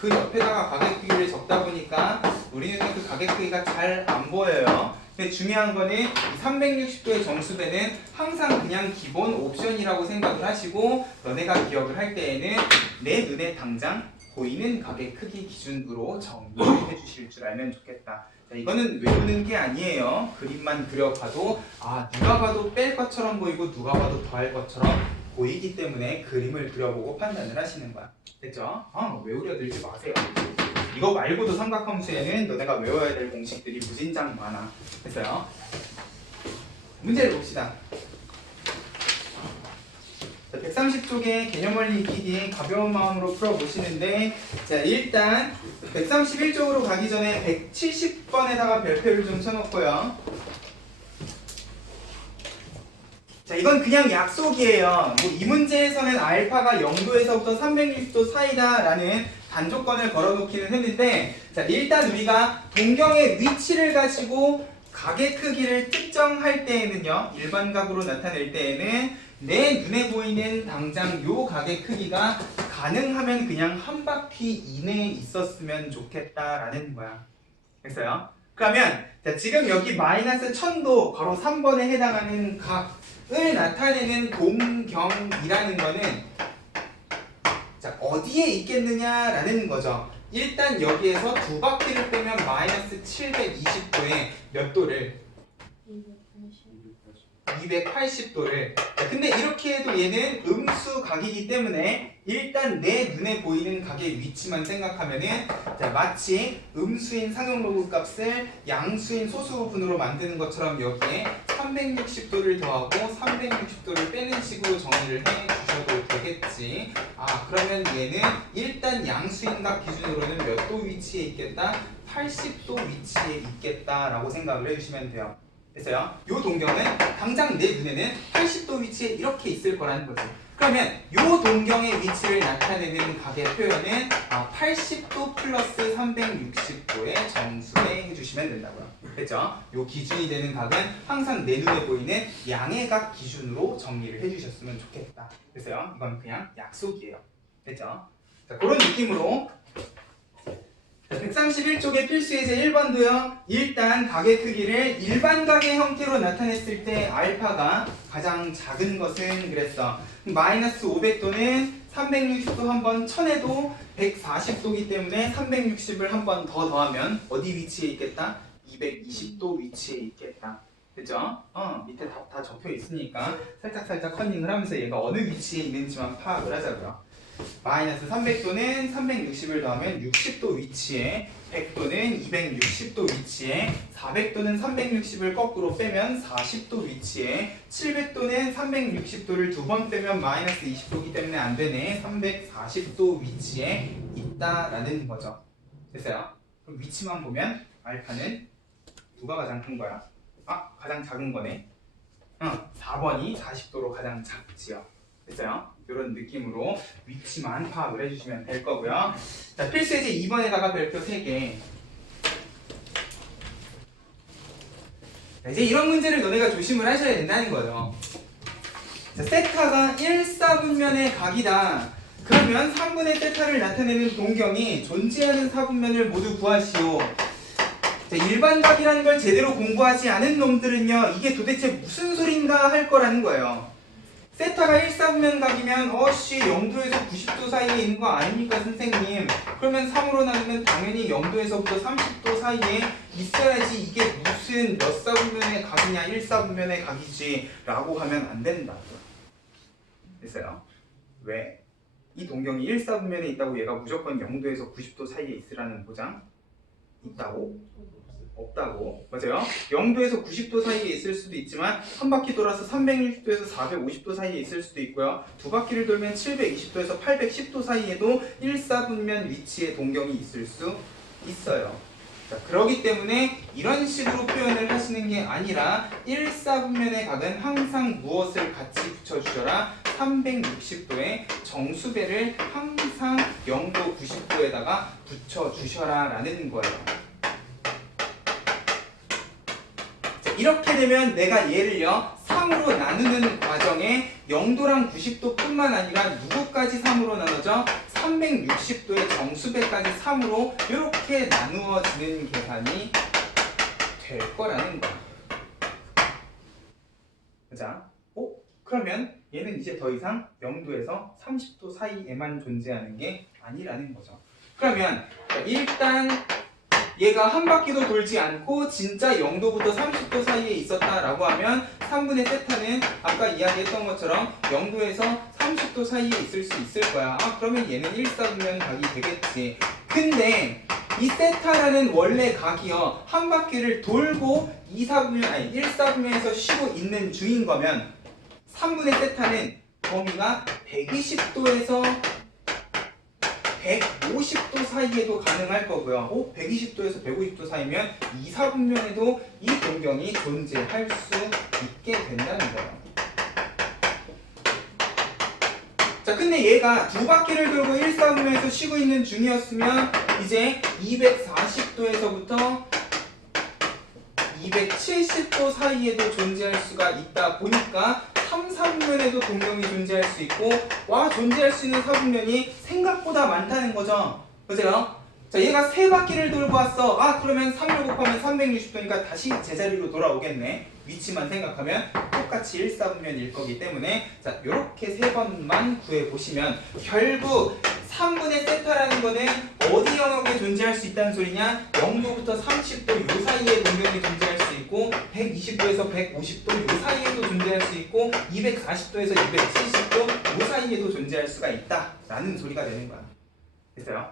그 옆에다가 가게 크기를 적다 보니까 우리는 그 가게 크기가 잘 안 보여요. 근데 중요한 거는 360도의 정수배는 항상 그냥 기본 옵션이라고 생각을 하시고 너네가 기억을 할 때에는 내 눈에 당장 보이는 가게 크기 기준으로 정리해 주실 줄 알면 좋겠다. 자, 이거는 외우는 게 아니에요. 그림만 그려봐도 누가 봐도 뺄 것처럼 보이고 누가 봐도 더할 것처럼 보이기 때문에 그림을 그려보고 판단을 하시는 거야. 됐죠? 외우려 들지 마세요. 이거 말고도 삼각함수에는 너네가 외워야 될 공식들이 무진장 많아. 됐어요? 문제를 봅시다. 130쪽에 개념원리 익히기 가벼운 마음으로 풀어보시는데, 자, 일단 131쪽으로 가기 전에 170번에다가 별표를 좀 쳐놓고요. 자, 이건 그냥 약속이에요. 이 문제에서는 알파가 0도에서부터 360도 사이다 라는 단조건을 걸어놓기는 했는데, 자, 일단 우리가 동경의 위치를 가지고 가게 크기를 특정할 때에는요, 일반각으로 나타낼 때에는 내 눈에 보이는 당장 요 가게 크기가 가능하면 그냥 한 바퀴 이내에 있었으면 좋겠다라는 거야. 됐어요? 그러면 자, 지금 여기 마이너스 1000도 바로 3번에 해당하는 각을 나타내는 동경이라는 거는 자, 어디에 있겠느냐라는 거죠. 일단 여기에서 두 바퀴를 빼면 마이너스 720도에 몇 도를? 280도를. 근데 이렇게 해도 얘는 음수 각이기 때문에 일단 내 눈에 보이는 각의 위치만 생각하면은 자, 마치 음수인 상용로그 값을 양수인 소수부분으로 만드는 것처럼 여기에 360도를 더하고 360도를 빼는 식으로 정리를 해 주셔도 되겠지. 그러면 얘는 일단 양수인 각 기준으로는 몇 도 위치에 있겠다? 80도 위치에 있겠다라고 생각을 해주시면 돼요. 됐어요? 요 동경은 당장 내 눈에는 80도 위치에 이렇게 있을 거라는 거지. 그러면 요 동경의 위치를 나타내는 각의 표현은 80도 플러스 360도의 정수에 해주시면 된다고요. 됐죠? 요 기준이 되는 각은 항상 내 눈에 보이는 양의 각 기준으로 정리를 해주셨으면 좋겠다. 됐어요? 이건 그냥 약속이에요. 됐죠? 자, 그런 느낌으로 131쪽의 필수 예제 1번도요. 일단 가게 크기를 일반 가게 형태로 나타냈을 때 알파가 가장 작은 것은 그랬어. 마이너스 500도는 360도 한 번 쳐내도 140도이기 때문에 360을 한 번 더 더하면 어디 위치에 있겠다? 220도 위치에 있겠다. 됐죠? 밑에 다 적혀 있으니까 살짝 컨닝을 하면서 얘가 어느 위치에 있는지만 파악을 하자고요. 마이너스 300도는 360을 더하면 60도 위치에, 100도는 260도 위치에, 400도는 360을 거꾸로 빼면 40도 위치에, 700도는 360도를 두 번 빼면 마이너스 20도이기 때문에 안 되네. 340도 위치에 있다라는 거죠. 됐어요? 그럼 위치만 보면 알파는 누가 가장 큰 거야? 가장 작은 거네. 4번이 40도로 가장 작지요. 됐어요? 이런 느낌으로 위치만 파악을 해주시면 될 거고요. 자, 필수 예제 2번에다가 별표 3개. 자, 이제 이런 문제를 너네가 조심을 하셔야 된다는 거예요. 자, 세타가 1사분면의 각이다. 그러면 3분의 세타를 나타내는 동경이 존재하는 사분면을 모두 구하시오. 자, 일반각이라는 걸 제대로 공부하지 않은 놈들은요, 이게 도대체 무슨 소린가 할 거라는 거예요. 세타가 1사분면 각이면 0도에서 90도 사이에 있는 거 아닙니까 선생님? 그러면 3으로 나누면 당연히 0도에서부터 30도 사이에 있어야지 이게 무슨 몇 사분면의 각이냐 1사분면의 각이지 라고 하면 안 된다고요. 됐어요? 왜? 이 동경이 1사분면에 있다고 얘가 무조건 0도에서 90도 사이에 있으라는 보장? 있다고? 없다고. 맞아요? 0도에서 90도 사이에 있을 수도 있지만 한 바퀴 돌아서 360도에서 450도 사이에 있을 수도 있고요. 두 바퀴를 돌면 720도에서 810도 사이에도 1사분면 위치에 동경이 있을 수 있어요. 자, 그렇기 때문에 이런 식으로 표현을 하시는 게 아니라 1사분면의 각은 항상 무엇을 같이 붙여주셔라? 360도의 정수배를 항상 0도 90도에다가 붙여주셔라 라는 거예요. 이렇게 되면 내가 얘를요 3으로 나누는 과정에 0도랑 90도 뿐만 아니라 누구까지 3으로 나눠져? 360도의 정수배까지 3으로 이렇게 나누어지는 계산이 될 거라는 거야. 자, 그러면 얘는 이제 더 이상 0도에서 30도 사이에만 존재하는 게 아니라는 거죠. 그러면 일단 얘가 한 바퀴도 돌지 않고 진짜 0도부터 30도 사이에 있었다라고 하면 3분의 세타는 아까 이야기했던 것처럼 0도에서 30도 사이에 있을 수 있을 거야. 그러면 얘는 1사분면 각이 되겠지. 근데 이 세타라는 원래 각이요 한 바퀴를 돌고 1사분면에서 쉬고 있는 중인 거면 3분의 세타는 범위가 120도에서 150도 사이에도 가능할 거고요. 120도에서 150도 사이면 2사분면에도 이 동경이 존재할 수 있게 된다는 거예요. 자, 근데 얘가 두 바퀴를 돌고 1사분면에서 쉬고 있는 중이었으면 이제 240도에서부터 270도 사이에도 존재할 수가 있다 보니까 3사분면에도 동경이 존재할 수 있고 존재할 수 있는 사분면이 생각보다 많다는 거죠. 보세요. 자, 얘가 세 바퀴를 돌고 왔어. 그러면 3을 곱하면 360도니까 다시 제자리로 돌아오겠네. 위치만 생각하면 똑같이 1사분면일 거기 때문에 자, 요렇게 세 번만 구해보시면 결국 3분의 세타라는 거는 어디 영역에 존재할 수 있다는 소리냐? 0도부터 30도 요 사이에 동경이 존재할 수 있고 120도에서 150도 요 사이에도 존재할 수 있고 240도에서 270도 요 사이에도 존재할 수가 있다 라는 소리가 되는 거야. 됐어요?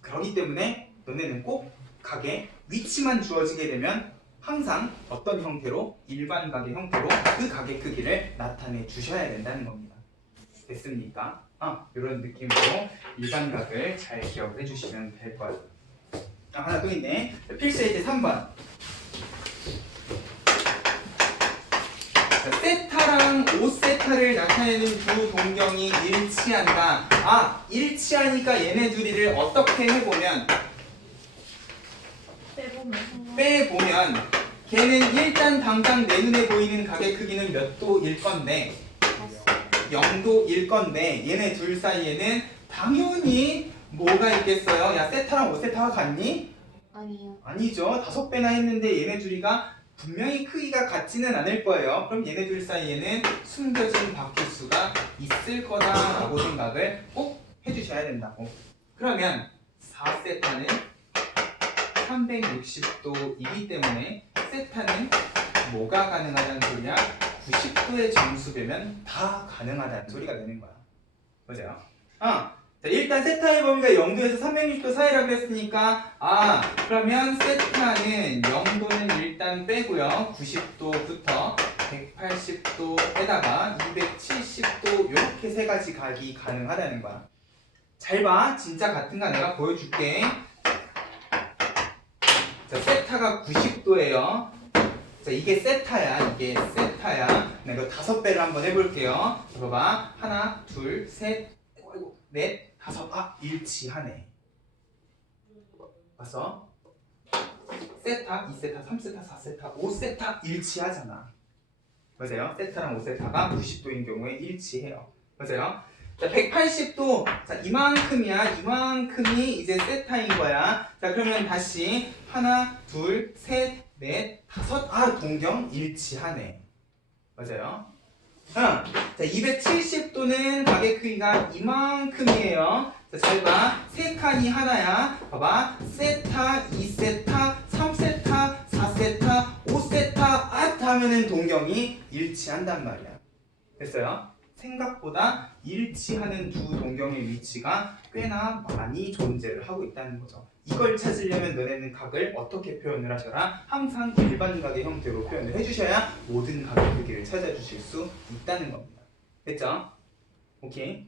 그렇기 때문에 너네는 꼭 각의 위치만 주어지게 되면 항상 어떤 형태로? 일반 각의 형태로 그 각의 크기를 나타내 주셔야 된다는 겁니다. 됐습니까? 이런 느낌으로 일반각을 잘 기억을 해주시면 될 거예요. 하나 또 있네. 필수예제 3번. 세타랑 5세타를 나타내는 두 동경이 일치한다. 일치하니까 얘네 둘이를 어떻게 해보면 빼보면 걔는 일단 당장 내 눈에 보이는 각의 크기는 몇 도일 건데 0도일 건데 얘네 둘 사이에는 당연히 뭐가 있겠어요? 야, 세타랑 5세타가 같니? 아니요. 아니죠. 5배나 했는데 얘네 둘이가 분명히 크기가 같지는 않을 거예요. 그럼 얘네 둘 사이에는 숨겨진 바퀴수가 있을 거다라고 생각을 꼭 해주셔야 된다고. 그러면 4세타는 360도이기 때문에 세타는 뭐가 가능하다는 소리야? 90도의 정수배면 다 가능하다는 소리가 되는 거야. 맞아요? 자, 일단 세타의 범위가 0도에서 360도 사이라고 했으니까 그러면 세타는 0도는 일단 빼고요. 90도부터 180도에다가 270도 이렇게 세 가지 각이 가능하다는 거야. 잘 봐. 진짜 같은가 내가 보여줄게. 자, 세타가 90도예요. 자, 이게 세타야. 이게 세타야. 내가 5배를 한번 해볼게요. 자, 봐봐. 하나, 둘, 셋, 넷, 5. 일치하네. 봤어? 세타, 2세타, 3세타, 4세타, 5세타 일치하잖아. 맞아요? 세타랑 5세타가 90도인 경우에 일치해요. 맞아요? 자, 180도. 자, 이만큼이야. 이만큼이 이제 세타인 거야. 자, 그러면 다시 하나, 둘, 셋, 넷, 다섯. 아, 동경 일치하네. 맞아요? 자, 270도는 가게 크기가 이만큼이에요. 자, 잘 봐. 세 칸이 하나야. 봐봐. 세타, 2세타, 3세타, 4세타, 5세타. 아, 하면은 동경이 일치한단 말이야. 됐어요? 생각보다 일치하는 두 동경의 위치가 꽤나 많이 존재를 하고 있다는 거죠. 이걸 찾으려면 너네는 각을 어떻게 표현을 하셔라? 항상 일반 각의 형태로 표현을 해주셔야 모든 각의 크기를 찾아주실 수 있다는 겁니다. 됐죠? 오케이?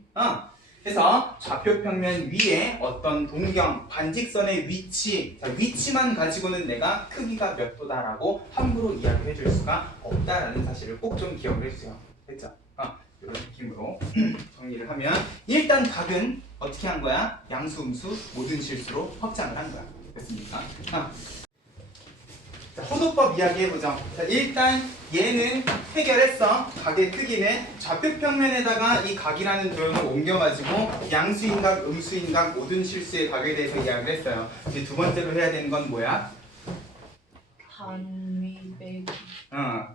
그래서 좌표평면 위에 어떤 동경, 반직선의 위치, 자, 위치만 가지고는 내가 크기가 몇 도다라고 함부로 이야기해 줄 수가 없다라는 사실을 꼭 좀 기억을 해주세요. 됐죠? 이런 느낌으로 정리를 하면 일단 각은 어떻게 한 거야? 양수, 음수 모든 실수로 확장을 한 거야. 됐습니까? 자, 호도법 이야기해보죠. 자, 일단 얘는 해결했어. 각의 크기는 좌표평면에다가 이 각이라는 도형을 옮겨가지고 양수인각, 음수인각 모든 실수의 각에 대해서 이야기를 했어요. 이제 두 번째로 해야 되는 건 뭐야? 단위 빼기.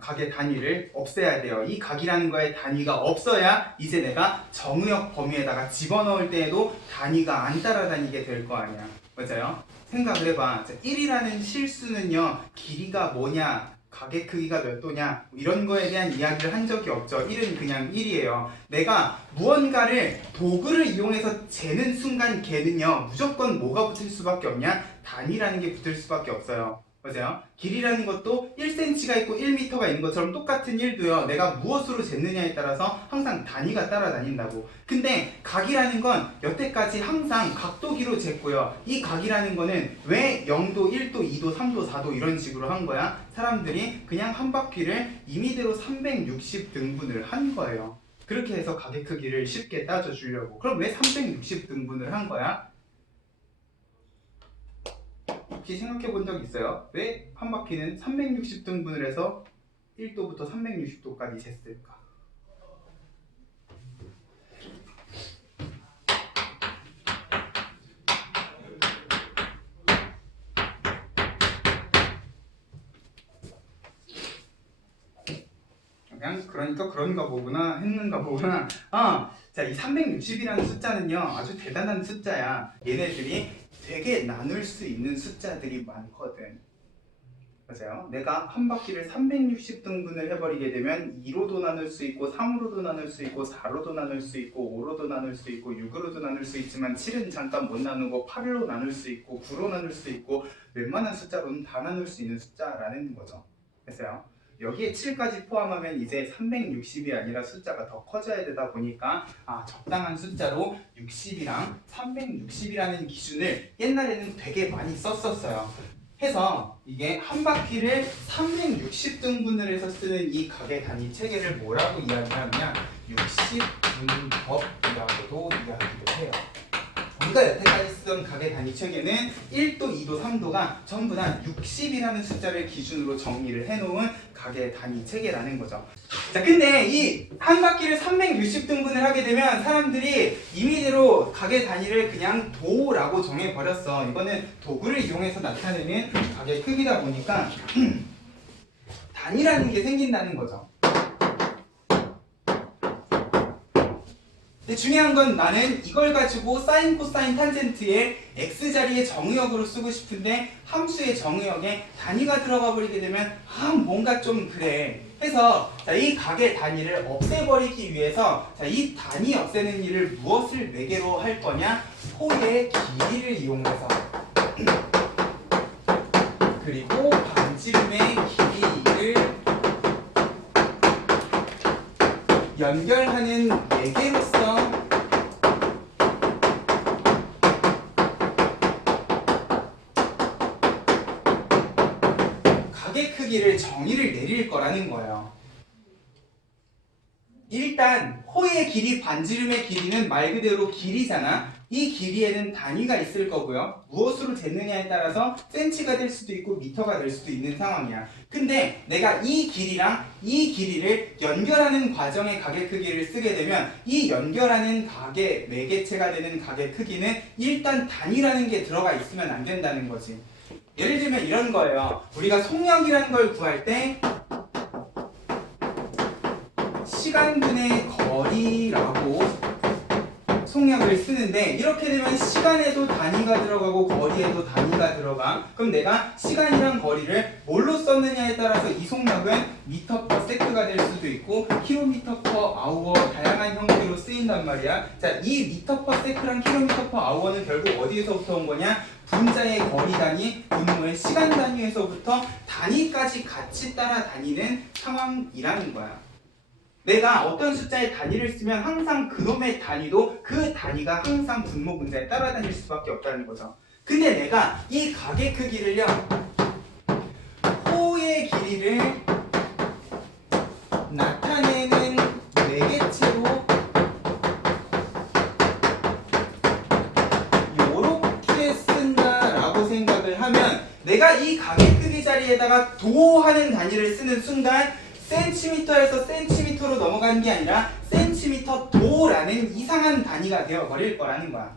각의 단위를 없애야 돼요. 이 각이라는 거에 단위가 없어야 이제 내가 정의역 범위에다가 집어넣을 때에도 단위가 안 따라다니게 될 거 아니야. 맞아요? 생각을 해봐. 1이라는 실수는요, 길이가 뭐냐, 각의 크기가 몇 도냐, 이런 거에 대한 이야기를 한 적이 없죠. 1은 그냥 1이에요. 내가 무언가를 도구를 이용해서 재는 순간 걔는요, 무조건 뭐가 붙을 수밖에 없냐? 단위라는 게 붙을 수밖에 없어요. 맞아요? 길이라는 것도 1cm가 있고 1m가 있는 것처럼 똑같은 일도요, 내가 무엇으로 쟀느냐에 따라서 항상 단위가 따라다닌다고. 근데 각이라는 건 여태까지 항상 각도기로 쟀고요. 이 각이라는 거는 왜 0도, 1도, 2도, 3도, 4도 이런 식으로 한 거야? 사람들이 그냥 한 바퀴를 임의대로 360등분을 한 거예요. 그렇게 해서 각의 크기를 쉽게 따져주려고. 그럼 왜 360등분을 한 거야? 혹시 생각해 본 적 있어요? 왜 한 바퀴는 360등분을 해서 1도부터 360도까지 쟀을까? 그냥 그러니까 그런가 보구나 했는가 보구나. 자, 이 360이라는 숫자는요, 아주 대단한 숫자야. 얘네들이 되게 나눌 수 있는 숫자들이 많거든. 맞아요? 내가 한 바퀴를 360등분을 해버리게 되면 2로도 나눌 수 있고 3으로도 나눌 수 있고 4로도 나눌 수 있고 5로도 나눌 수 있고 6으로도 나눌 수 있지만 7은 잠깐 못 나누고 8로 나눌 수 있고 9로 나눌 수 있고 웬만한 숫자로는 다 나눌 수 있는 숫자라는 거죠. 됐어요? 여기에 7까지 포함하면 이제 360이 아니라 숫자가 더 커져야 되다 보니까 적당한 숫자로 60이랑 360이라는 기준을 옛날에는 되게 많이 썼었어요. 해서 이게 한 바퀴를 360등분을 해서 쓰는 이 각의 단위 체계를 뭐라고 이야기하느냐, 60분법이라고도 이야기를 해요. 우리가 여태까지 쓰던 각의 단위 체계는 1도, 2도, 3도가 전부 다 60이라는 숫자를 기준으로 정리를 해놓은 각의 단위 체계라는 거죠. 자, 근데 이 한 바퀴를 360등분을 하게 되면 사람들이 임의대로 각의 단위를 그냥 도라고 정해버렸어. 이거는 도구를 이용해서 나타내는 각의 크기다 보니까 단위라는 게 생긴다는 거죠. 근데 중요한 건 나는 이걸 가지고 사인, 코사인, 탄젠트의 x자리의 정의역으로 쓰고 싶은데 함수의 정의역에 단위가 들어가 버리게 되면 뭔가 좀 그래. 해서 자, 이 각의 단위를 없애버리기 위해서 자, 이 단위 없애는 일을 무엇을 매개로 할 거냐? 호의 길이를 이용해서 그리고 반지름의 길이를 연결하는 매개로서 각의 크기를 정의를 내릴 거라는 거예요. 일단 호의 길이, 반지름의 길이는 말 그대로 길이잖아. 이 길이에는 단위가 있을 거고요. 무엇으로 쟀느냐에 따라서 센치가 될 수도 있고 미터가 될 수도 있는 상황이야. 근데 내가 이 길이랑 이 길이를 연결하는 과정의 가게 크기를 쓰게 되면 이 연결하는 가게, 매개체가 되는 가게 크기는 일단 단위라는 게 들어가 있으면 안 된다는 거지. 예를 들면 이런 거예요. 우리가 속력이라는 걸 구할 때 시간분의 거리라고 속력을 쓰는데 이렇게 되면 시간에도 단위가 들어가고 거리에도 단위가 들어가. 그럼 내가 시간이랑 거리를 뭘로 썼느냐에 따라서 이 속력은 미터 퍼 세크가 될 수도 있고 킬로미터 퍼 아워 다양한 형태로 쓰인단 말이야. 자, 이 미터 퍼 세크랑 킬로미터 퍼 아워는 결국 어디에서부터 온 거냐? 분자의 거리 단위, 분모의 시간 단위에서부터 단위까지 같이 따라다니는 상황이라는 거야. 내가 어떤 숫자의 단위를 쓰면 항상 그놈의 단위도 그 단위가 항상 분모 분자에 따라다닐 수밖에 없다는 거죠. 근데 내가 이 가게 크기를요, 호의 길이를 나타내는 매개체로 요렇게 쓴다라고 생각을 하면 내가 이 가게 크기 자리에다가 도 하는 단위를 쓰는 순간 센티미터에서 센티미터로 넘어가는 게 아니라 센티미터 도라는 이상한 단위가 되어버릴 거라는 거야.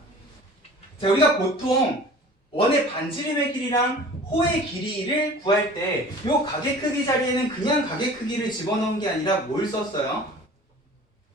자, 우리가 보통 원의 반지름의 길이랑 호의 길이를 구할 때 이 가게 크기 자리에는 그냥 가게 크기를 집어넣은 게 아니라 뭘 썼어요?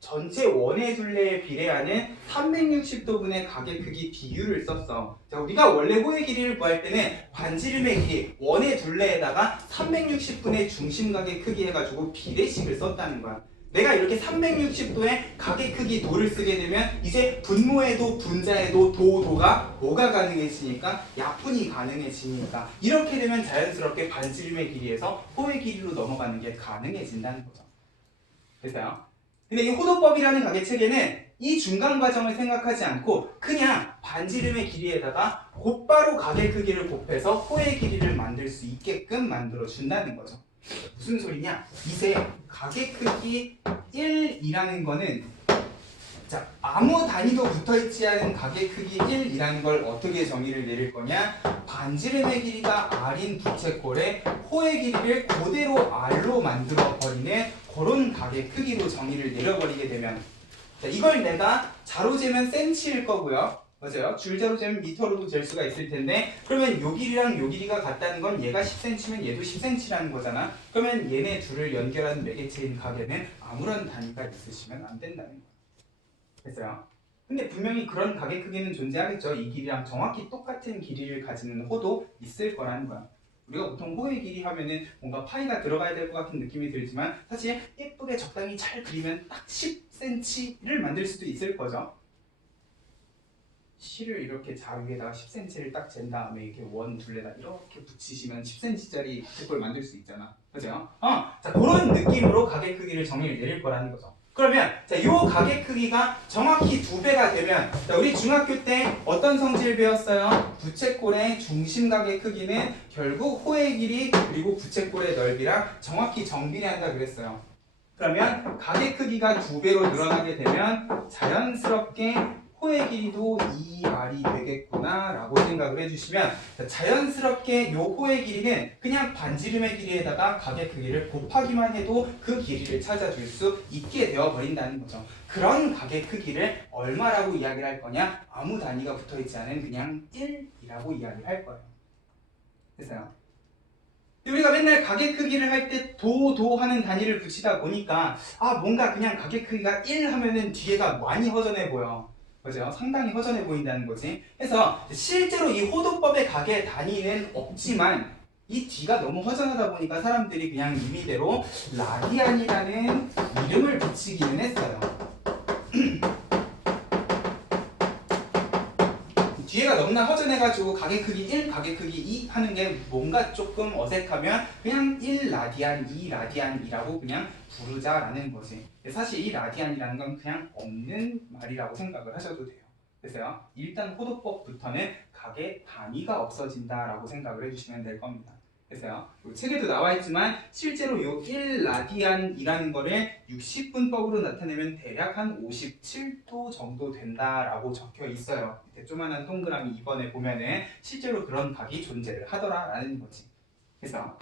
전체 원의 둘레에 비례하는 360도분의 가게 크기 비율을 썼어. 자, 우리가 원래 호의 길이를 구할 때는 반지름의 길이 원의 둘레에다가 360분의 중심 가게 크기 해가지고 비례식을 썼다는 거야. 내가 이렇게 360도의 가게 크기 도를 쓰게 되면 이제 분모에도 분자에도 도가 뭐가 가능해지니까 약분이 가능해지니까 이렇게 되면 자연스럽게 반지름의 길이에서 호의 길이로 넘어가는 게 가능해진다는 거죠. 됐어요? 근데 이 호도법이라는 가게 체계는 이 중간 과정을 생각하지 않고 그냥 반지름의 길이에다가 곧바로 가게 크기를 곱해서 호의 길이를 만들 수 있게끔 만들어 준다는 거죠. 무슨 소리냐? 이제 가게 크기 1이라는 거는 자, 아무 단위도 붙어있지 않은 가게 크기 1이라는 걸 어떻게 정의를 내릴 거냐? 반지름의 길이가 r인 부채꼴에 호의 길이를 그대로 r로 만들어 버리는 그런 가게 크기로 정의를 내려버리게 되면 자, 이걸 내가 자로 재면 센치일 거고요. 맞아요. 줄자로 재면 미터로도 잴 수가 있을 텐데 그러면 요 길이랑 요 길이가 같다는 건 얘가 10cm면 얘도 10cm라는 거잖아. 그러면 얘네 둘을 연결하는 매개체인 가게는 아무런 단위가 있으시면 안 된다는 거예요. 됐어요? 근데 분명히 그런 가게 크기는 존재하겠죠. 이 길이랑 정확히 똑같은 길이를 가지는 호도 있을 거라는 거야. 우리가 보통 호의 길이 하면은 뭔가 파이가 들어가야 될 것 같은 느낌이 들지만 사실 예쁘게 적당히 잘 그리면 딱 10cm를 만들 수도 있을 거죠. 실을 이렇게 자위에다가 10cm를 딱 잰 다음에 이렇게 원 둘레다 이렇게 붙이시면 10cm짜리 부채꼴 만들 수 있잖아. 그죠? 자, 그런 느낌으로 가게 크기를 정의를 내릴 거라는 거죠. 그러면 자, 요 가게 크기가 정확히 2배가 되면 자, 우리 중학교 때 어떤 성질 배웠어요? 부채꼴의 중심 가게 크기는 결국 호의 길이 그리고 부채꼴의 넓이랑 정확히 정비례한다 그랬어요. 그러면 가게 크기가 2배로 늘어나게 되면 자연스럽게 호의 길이도 2r이 되겠구나 라고 생각을 해주시면 자연스럽게 요 호의 길이는 그냥 반지름의 길이에다가 가게 크기를 곱하기만 해도 그 길이를 찾아줄 수 있게 되어버린다는 거죠. 그런 가게 크기를 얼마라고 이야기를 할 거냐? 아무 단위가 붙어있지 않은 그냥 1이라고 이야기를 할 거예요. 됐어요? 우리가 맨날 가게 크기를 할 때 도 하는 단위를 붙이다 보니까 뭔가 그냥 가게 크기가 1 하면은 뒤에가 많이 허전해 보여. 그죠? 상당히 허전해 보인다는 거지. 그래서 실제로 이 호도법의 가게 단위는 없지만 이 뒤가 너무 허전하다 보니까 사람들이 그냥 임의대로 라디안이라는 이름을 붙이기는 했어요. 뒤에가 너무나 허전해가지고 가게 크기 1, 가게 크기 2 하는 게 뭔가 조금 어색하면 그냥 1라디안, 2라디안이라고 그냥 부르자라는 거지. 사실 이 라디안이라는 건 그냥 없는 말이라고 생각을 하셔도 돼요. 그래서요, 일단 호도법부터는 가게 단위가 없어진다라고 생각을 해주시면 될 겁니다. 그래서요. 책에도 나와 있지만 실제로 요 1라디안이라는 거를 60분법으로 나타내면 대략 한 57도 정도 된다라고 적혀 있어요. 밑에 조만한 동그라미 2번에 보면은 실제로 그런 각이 존재를 하더라라는 거지. 그래서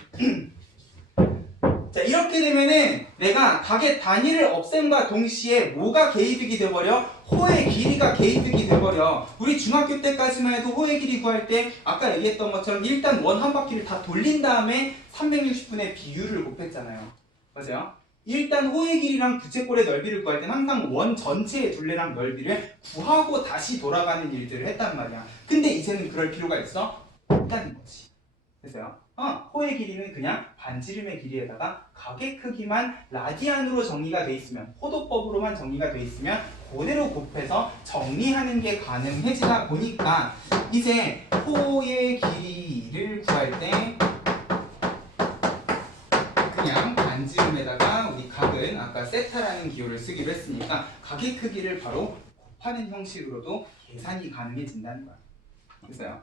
자, 이렇게 되면은 내가 각의 단위를 없앰과 동시에 뭐가 개이득이 돼버려? 호의 길이가 개이득이 돼버려. 우리 중학교 때까지만 해도 호의 길이 구할 때 아까 얘기했던 것처럼 일단 원 한 바퀴를 다 돌린 다음에 360분의 비율을 곱했잖아요. 맞아요? 일단 호의 길이랑 부채꼴의 넓이를 구할 때는 항상 원 전체의 둘레랑 넓이를 구하고 다시 돌아가는 일들을 했단 말이야. 근데 이제는 그럴 필요가 있어? 없다는 거지. 그래서요. 호의 길이는 그냥 반지름의 길이에다가 각의 크기만 라디안으로 정의가 돼 있으면, 호도법으로만 정의가 돼 있으면 그대로 곱해서 정리하는 게 가능해지다 보니까 이제 호의 길이를 구할 때 그냥 반지름에다가 우리 각은 아까 세타라는 기호를 쓰기로 했으니까 각의 크기를 바로 곱하는 형식으로도 계산이 가능해진다는 거야. 그래서요.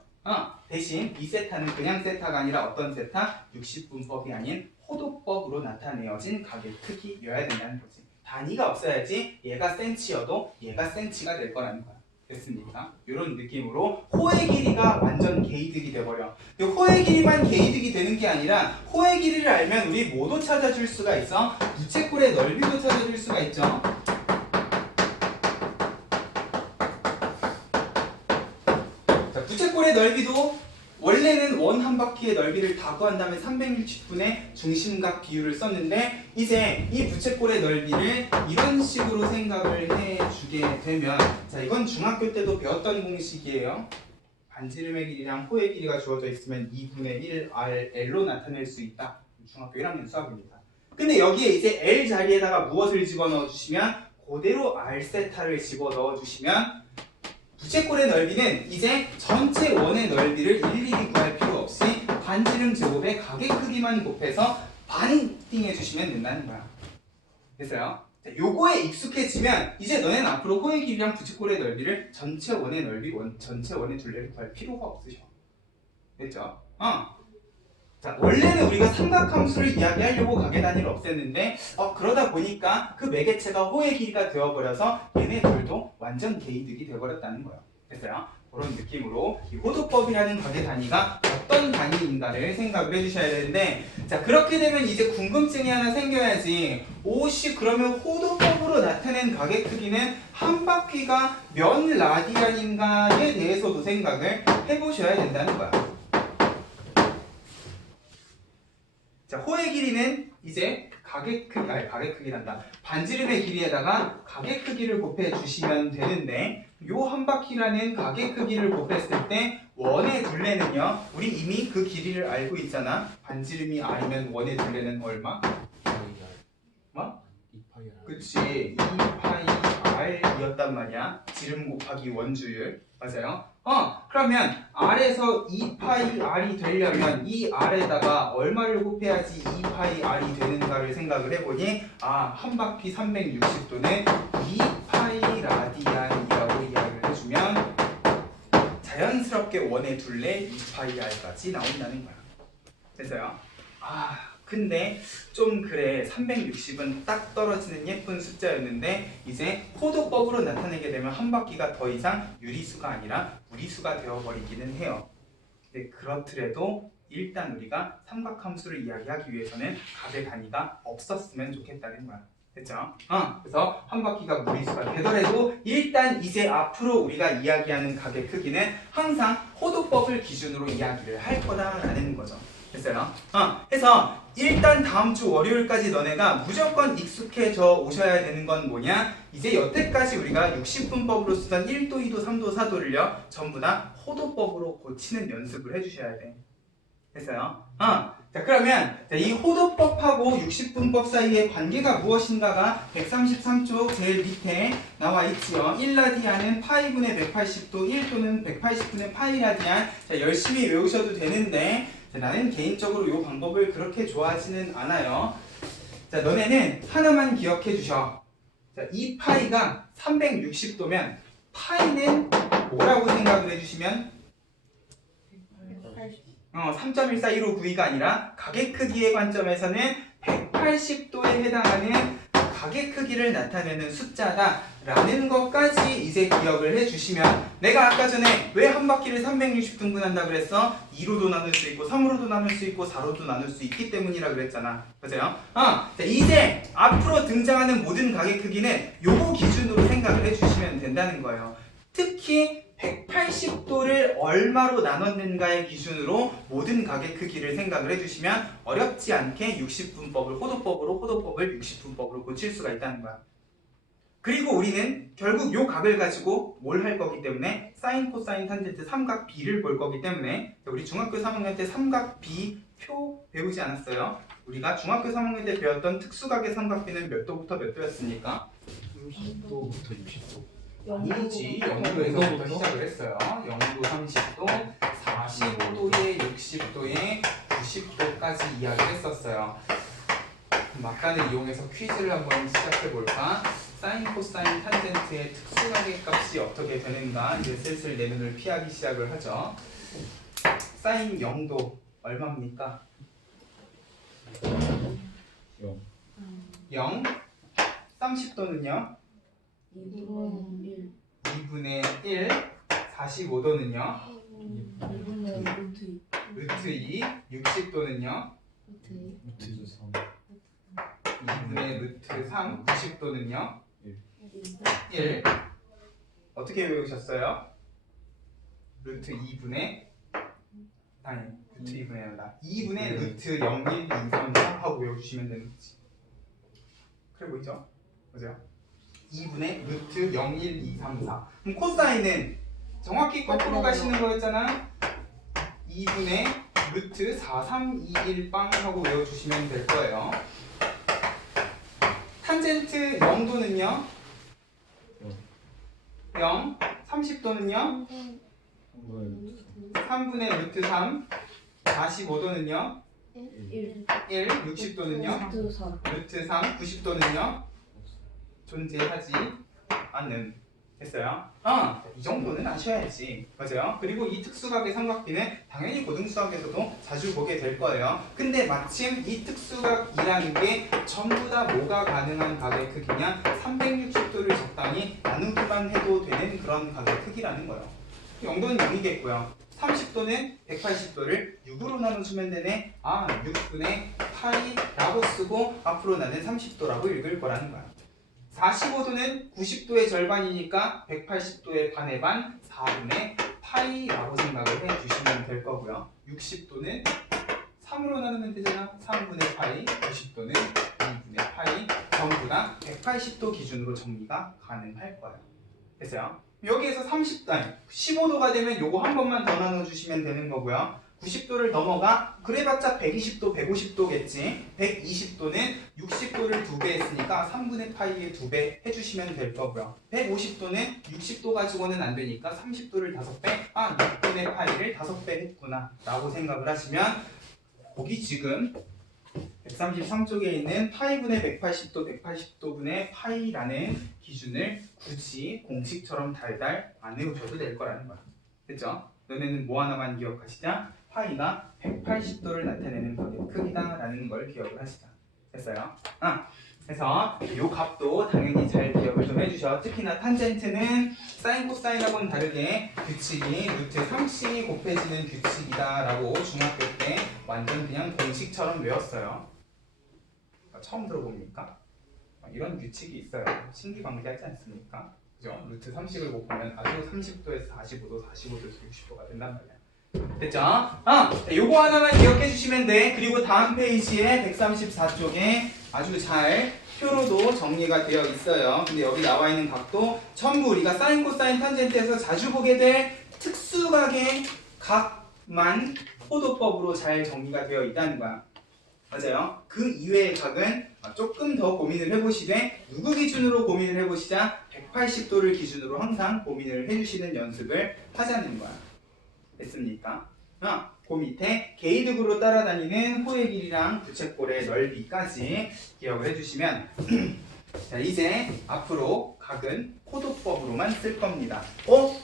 대신 이 세타는 그냥 세타가 아니라 어떤 세타? 60분법이 아닌 호도법으로 나타내어진 각의 크기여야 된다는 거지. 단위가 없어야지 얘가 센치여도 얘가 센치가 될 거라는 거야. 됐습니까? 이런 느낌으로 호의 길이가 완전 개이득이 돼버려. 호의 길이만 개이득이 되는 게 아니라 호의 길이를 알면 우리 뭐도 찾아줄 수가 있어? 부채꼴의 넓이도 찾아줄 수가 있죠. 부채꼴의 넓이도 원래는 원 한 바퀴의 넓이를 다 구한 다음에 360분의 중심각 비율을 썼는데 이제 이 부채꼴의 넓이를 이런 식으로 생각을 해주게 되면 자 이건 중학교 때도 배웠던 공식이에요. 반지름의 길이랑 호의 길이가 주어져 있으면 2분의 1 RL로 나타낼 수 있다. 중학교 1학년 수학입니다. 근데 여기에 이제 L 자리에다가 무엇을 집어넣어 주시면 그대로 R 세타를 집어넣어 주시면 부채꼴의 넓이는 이제 전체 원의 넓이를 일일이 구할 필요 없이 반지름 제곱의 각의 크기만 곱해서 반띵해 주시면 된다는 거야. 됐어요? 자, 요거에 익숙해지면 이제 너네는 앞으로 호의 길이랑 부채꼴의 넓이를 전체 원의 넓이, 전체 원의 둘레를 구할 필요가 없으셔. 됐죠? 자, 원래는 우리가 삼각함수를 이야기하려고 각의 단위를 없앴는데 그러다 보니까 그 매개체가 호의 길이가 되어버려서 얘네 둘도 완전 개이득이 되어버렸다는 거예요. 됐어요? 그런 느낌으로 이 호도법이라는 각의 단위가 어떤 단위인가를 생각을 해주셔야 되는데 자 그렇게 되면 이제 궁금증이 하나 생겨야지 오씨 그러면 호도법으로 나타낸 각의 크기는 한 바퀴가 몇 라디안인가에 대해서도 생각을 해보셔야 된다는 거야. 자, 호의 길이는 이제 각의 크기란다. 반지름의 길이에다가 각의 크기를 곱해 주시면 되는데 요 한 바퀴라는 각의 크기를 곱했을 때 원의 둘레는요. 우리 이미 그 길이를 알고 있잖아. 반지름이 R이면 원의 둘레는 얼마? 뭐? 2파이 R. 그치. 2파이 R이었단 말이야. 지름 곱하기 원주율. 맞아요? 그러면 R에서 2파이 R이 되려면 이 R에다가 얼마를 곱해야지 2파이 R이 되는가를 생각을 해보니 한 바퀴 360도는 2파이 라디안이라고 이야기를 해주면 자연스럽게 원의 둘레 2파이 R까지 나온다는 거야. 됐어요? 근데 좀 그래 360은 딱 떨어지는 예쁜 숫자였는데 이제 호도법으로 나타내게 되면 한 바퀴가 더 이상 유리수가 아니라 무리수가 되어버리기는 해요. 근데 그렇더라도 일단 우리가 삼각함수를 이야기하기 위해서는 각의 단위가 없었으면 좋겠다는 거야. 됐죠? 그래서 한 바퀴가 무리수가 되더라도 일단 이제 앞으로 우리가 이야기하는 각의 크기는 항상 호도법을 기준으로 이야기를 할 거다라는 거죠. 됐어요? 해서 일단 다음 주 월요일까지 너네가 무조건 익숙해져 오셔야 되는 건 뭐냐? 이제 여태까지 우리가 60분법으로 쓰던 1도, 2도, 3도, 4도를요 전부 다 호도법으로 고치는 연습을 해주셔야 돼. 됐어요? 자 그러면 이 호도법하고 60분법 사이의 관계가 무엇인가가 133쪽 제일 밑에 나와 있지요. 1라디안은 파이분의 180도, 1도는 180분의 파이라디안. 자 열심히 외우셔도 되는데 나는 개인적으로 이 방법을 그렇게 좋아하지는 않아요. 자, 너네는 하나만 기억해 주셔. 자, 이 파이가 360도면 파이는 뭐라고 생각을 해주시면 3.141592가 아니라 가계 크기의 관점에서는 180도에 해당하는 가계 크기를 나타내는 숫자다라는 것까지 이제 기억을 해주시면 내가 아까 전에 왜 한 바퀴를 360등분한다 그랬어? 2로도 나눌 수 있고 3으로도 나눌 수 있고 4로도 나눌 수 있기 때문이라 그랬잖아. 맞아요? 자, 이제 앞으로 등장하는 모든 가계 크기는 요거 기준으로 생각을 해주시면 된다는 거예요. 특히 180도를 얼마로 나눴는가의 기준으로 모든 가계 크기를 생각을 해주시면 어렵지 않게 60분법을 호도법을 60분법으로 고칠 수가 있다는 거야. 그리고 우리는 결국 요 각을 가지고 뭘 할 거기 때문에 사인, 코사인, 탄젠트 삼각 B를 볼 거기 때문에 우리 중학교 3학년 때 삼각 B 표 배우지 않았어요? 우리가 중학교 3학년 때 배웠던 특수각의 삼각 B는 몇 도부터 몇 도였습니까? 30도부터 60도. 아니지, 0도에서부터 시작을 했어요. 0도, 30도, 45도에 60도에 90도까지 이야기를 했었어요. 막간을 이용해서 퀴즈를 한번 시작해 볼까? 사인, 코사인, 탄젠트의 특수각의 값이 어떻게 되는가? 이제 슬슬 내 눈을 피하기 시작을 하죠. 사인 0도 얼마입니까? 0. 30도는요? 2분의 1. 45도는요? 루트 2. 60도는요? 루트 3. 2분의 루트 3. 90도는요? 1. 어떻게 외우셨어요? 루트 2분의 루트 2분의 아니라 2분의 루트 0, 1, 2, 3, 4 하고 외워주시면 되는 거지. 그래 보이죠? 맞아요? 2분의 루트 0, 1, 2, 3, 4. 그럼 코사인은 정확히 거꾸로 가시는 거였잖아. 2분의 루트 4, 3, 2, 1 빵 하고 외워주시면 될 거예요. 탄젠트 0도는요? 0. 30도는요? 3분의 루트 3. 45도는요? 1. 60도는요? 루트 3. 90도는요? 존재하지 않는. 됐어요? 이 정도는 아셔야지. 맞아요? 그리고 이 특수각의 삼각비는 당연히 고등수학에서도 자주 보게 될 거예요. 근데 마침 이 특수각이라는 게 전부 다 뭐가 가능한 가계 크기냐? 360도를 적당히 나누기만 해도 되는 그런 가계 크기라는 거예요. 0도는 0이겠고요. 30도는 180도를 6으로 나눠주면 되네. 6분의 파이라고 쓰고 앞으로 나는 30도라고 읽을 거라는 거야. 45도는 90도의 절반이니까 180도의 반의 반 4분의 파이라고 생각을 해주시면 될 거고요. 60도는 3으로 나누면 되잖아. 3분의 파이, 90도는 2분의 파이, 전부 다 180도 기준으로 정리가 가능할 거예요. 됐어요? 여기에서 15도가 되면 요거 한 번만 더 나눠주시면 되는 거고요. 90도를 넘어가 그래봤자 120도, 150도겠지. 120도는 60도를 2배 했으니까 3분의 파이의 2배 해주시면 될 거고요. 150도는 60도 가지고는 안 되니까 30도를 5배, 6분의 파이를 5배 했구나 라고 생각을 하시면 거기 지금 133쪽에 있는 파이분의 180도, 180도분의 파이라는 기준을 굳이 공식처럼 달달 안 외우셔도 될 거라는 거야. 됐죠? 너네는 뭐 하나만 기억하시자? 파이가 180도를 나타내는 가계 크기다라는 걸 기억을 하시자. 됐어요? 그래서 이 값도 당연히 잘 기억을 좀 해주셔. 특히나 탄젠트는 사인 코사인하고는 다르게 규칙이 루트 3씩 곱해지는 규칙이다라고 중학교 때 완전 그냥 공식처럼 외웠어요. 처음 들어봅니까? 이런 규칙이 있어요. 신기방기하지 않습니까? 그죠? 루트 30을 곱하면 아주 30도에서 45도, 45도에서 60도가 된단 말이야. 됐죠? 요거 하나만 기억해 주시면 돼. 그리고 다음 페이지에 134쪽에 아주 잘 표로도 정리가 되어 있어요. 근데 여기 나와 있는 각도 전부 우리가 사인, 코사인, 탄젠트에서 자주 보게 될 특수각의 각만 호도법으로 잘 정리가 되어 있다는 거야. 맞아요. 그 이외의 각은 조금 더 고민을 해보시되 누구 기준으로 고민을 해보시자 180도를 기준으로 항상 고민을 해주시는 연습을 하자는 거야. 됐습니까? 그 밑에 게이득으로 따라다니는 호의 길이랑 부채꼴의 넓이까지 기억을 해주시면 자, 이제 앞으로 각은 호도법으로만 쓸 겁니다.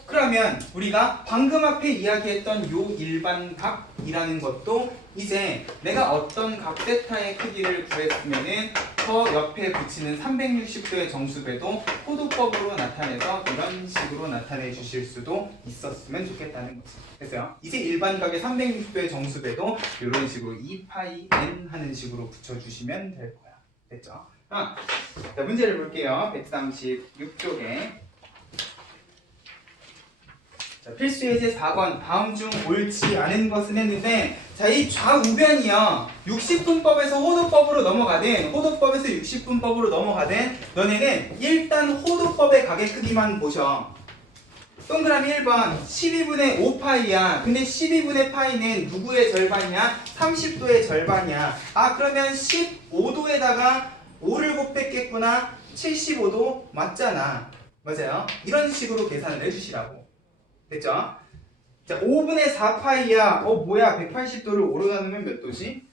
그러면 우리가 방금 앞에 이야기했던 요 일반각이라는 것도 이제 내가 어떤 각 세타의 크기를 구했으면은 저 옆에 붙이는 360도의 정수배도 호도법으로 나타내서 이런 식으로 나타내 주실 수도 있었으면 좋겠다는 거죠. 그래서요. 이제 일반각의 360도의 정수배도 이런 식으로 2파이 n 하는 식으로 붙여주시면 될 거야. 됐죠? 자, 문제를 볼게요. 136쪽에. 자, 필수 예제 4번. 다음 중 옳지 않은 것은 했는데, 자, 이 좌우변이요. 60분법에서 호도법으로 넘어가든, 호도법에서 60분법으로 넘어가든, 너네는 일단 호도법의 각의 크기만 보셔. 동그라미 1번 12분의 5파이야. 근데 12분의 파이는 누구의 절반이야? 30도의 절반이야. 그러면 15도에다가 5를 곱했겠구나. 75도 맞잖아. 맞아요? 이런 식으로 계산을 해주시라고. 됐죠? 자, 5분의 4파이야. 뭐야? 180도를 5로 나누면 몇 도지?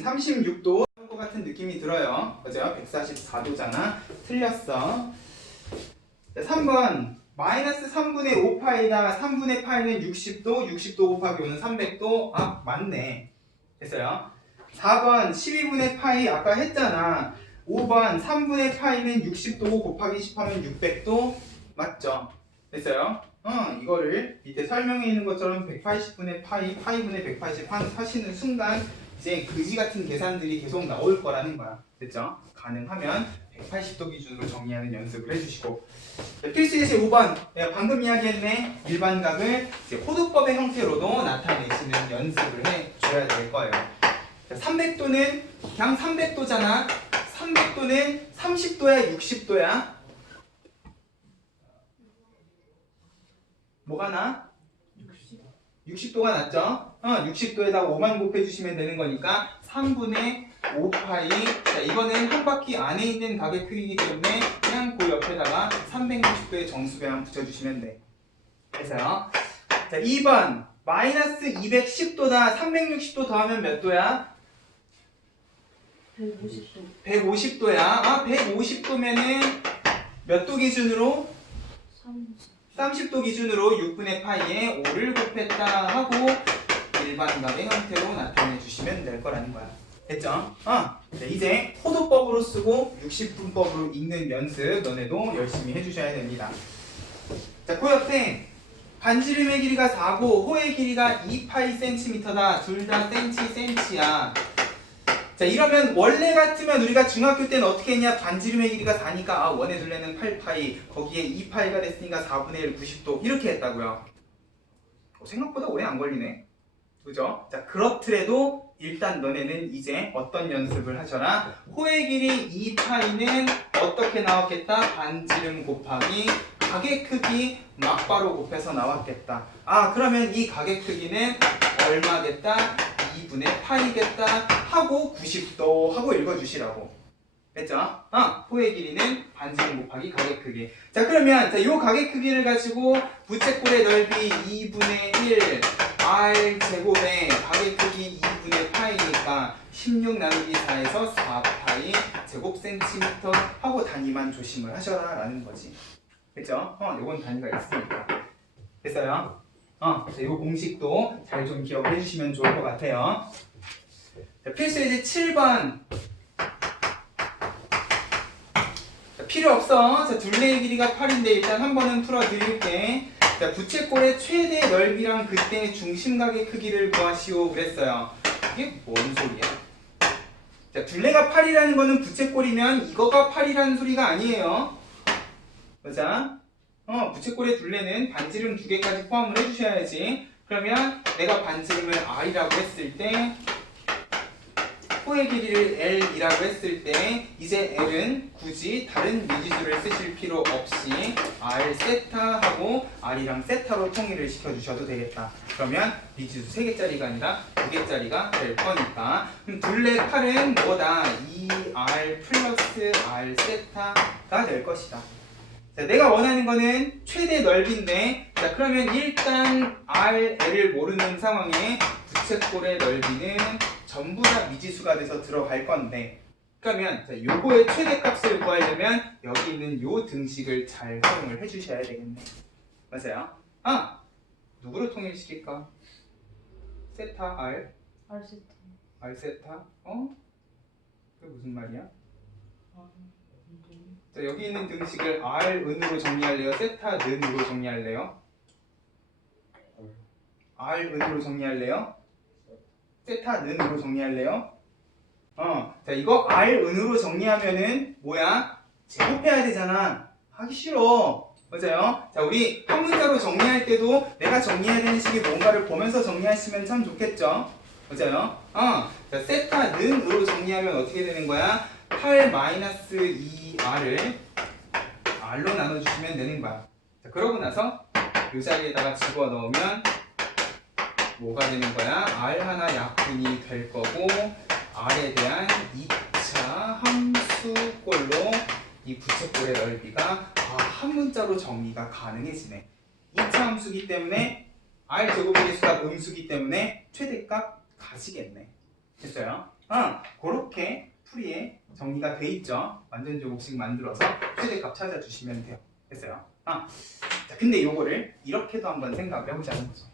36도. 것 같은 느낌이 들어요. 맞아요? 144도잖아. 틀렸어. 자, 3번 마이너스 3분의 5파이다. 3분의 파이는 60도. 60도 곱하기 5는 300도. 맞네. 됐어요? 4번 12분의 파이 아까 했잖아. 5번 3분의 파이는 60도 곱하기 10 하면 600도. 맞죠? 됐어요? 이거를 밑에 설명해 있는 것처럼 180분의 파이분의 180 하시는 순간 이제 그지 같은 계산들이 계속 나올 거라는 거야. 됐죠? 가능하면 180도 기준으로 정리하는 연습을 해주시고. 자, 필수 예제 5번. 내가 방금 이야기했네. 일반각을 이제 호도법의 형태로도 나타내시는 연습을 해줘야 될 거예요. 300도는 그냥 300도잖아. 300도는 30도야, 60도야? 뭐가 나? 60도가 낫죠? 60도에다가 5만 곱해주시면 되는 거니까 3분의 5파이. 자, 이거는 한 바퀴 안에 있는 각의 크기이기 때문에 그냥 그 옆에다가 360도의 정수배만 붙여주시면 돼. 그래서요. 자, 2번 마이너스 210도다. 360도 더하면 몇 도야? 150도. 150도야. 150도면은 몇 도 기준으로? 30도 기준으로 6분의 파이에 5를 곱했다 하고 일반각의 형태로 나타내 주시면 될 거라는 거야. 됐죠? 네, 이제 호도법으로 쓰고 60분법으로 읽는 연습 너네도 열심히 해주셔야 됩니다. 자, 그 옆에 반지름의 길이가 4고 호의 길이가 2파이 센티미터다. 둘 다 센치야. 자, 이러면 원래 같으면 우리가 중학교 때는 어떻게 했냐? 반지름의 길이가 4니까 원의 둘레는 8파이, 거기에 2파이가 됐으니까 4분의 1 90도 이렇게 했다고요. 생각보다 오래 안 걸리네. 그죠? 자, 그렇더라도 일단 너네는 이제 어떤 연습을 하셔라? 호의 길이 2파이는 어떻게 나왔겠다? 반지름 곱하기 각의 크기 막바로 곱해서 나왔겠다. 그러면 이 각의 크기는 얼마겠다? 2분의 파이겠다 하고 90도 하고 읽어주시라고. 됐죠? 호의 길이는 반지름 곱하기 각의 크기. 자, 그러면 자, 요 각의 크기를 가지고 부채꼴의 넓이 2분의 1 r 제곱에 각의 크기 2분의 파이니까 16 나누기 4에서 4파이 제곱 센티미터 하고 단위만 조심을 하셔라 라는 거지. 됐죠? 요건 단위가 있으니까. 됐어요? 자, 이 공식도 잘 좀 기억해 주시면 좋을 것 같아요. 자, 필수 예제 7번. 자, 필요 없어. 자, 둘레의 길이가 8인데 일단 한 번은 풀어 드릴게. 자, 부채꼴의 최대 넓이랑 그때의 중심각의 크기를 구하시오 그랬어요. 이게 뭔 소리야? 자, 둘레가 8이라는 거는 부채꼴이면 이거가 8이라는 소리가 아니에요. 보자. 부채꼴의 둘레는 반지름 2개까지 포함을 해주셔야지. 그러면 내가 반지름을 R이라고 했을 때 호의 길이를 L이라고 했을 때 이제 L은 굳이 다른 미지수를 쓰실 필요 없이 R 세타하고 R이랑 세타로 통일을 시켜주셔도 되겠다. 그러면 미지수 3개짜리가 아니라 2개짜리가 될 거니까. 그럼 둘레 8은 뭐다? 2R 플러스 R 세타가 될 것이다. 자, 내가 원하는 거는 최대 넓이인데, 자, 그러면 일단 RL을 모르는 상황에 부채꼴의 넓이는 전부 다 미지수가 돼서 들어갈 건데, 그러면 자, 요거의 최대값을 구하려면 여기 있는 요 등식을 잘 활용을 해주셔야 되겠네. 맞아요? 아! 누구로 통일시킬까? 세타 R, 알세트. R 세타? 어? 그게 무슨 말이야? 자, 여기 있는 등식을 R 은으로 정리할래요? 세타 는으로 정리할래요? R 은으로 정리할래요? 세타 는으로 정리할래요? 자, 이거 R 은으로 정리하면은 뭐야? 제곱해야 되잖아. 하기 싫어. 맞아요? 자, 우리 한 문자로 정리할 때도 내가 정리해야 되는 식이 뭔가를 보면서 정리하시면 참 좋겠죠? 맞아요? 자, 세타 는으로 정리하면 어떻게 되는 거야? 8-2R을 R로 나눠주시면 되는 거야. 자, 그러고 나서 이 자리에다가 집어넣으면 뭐가 되는 거야? R 하나 약분이 될 거고 R에 대한 2차 함수꼴로 이 부채꼴의 넓이가 한 문자로 정리가 가능해지네. 2차 함수기 때문에 R 제곱의 개수가 음수기 때문에 최대값 가시겠네. 됐어요? 그렇게 풀이에 정리가 돼 있죠. 완전 제곱식 만들어서 최대값 찾아주시면 돼요. 됐어요? 자, 근데 요거를 이렇게도 한번 생각을 해보자는 거죠.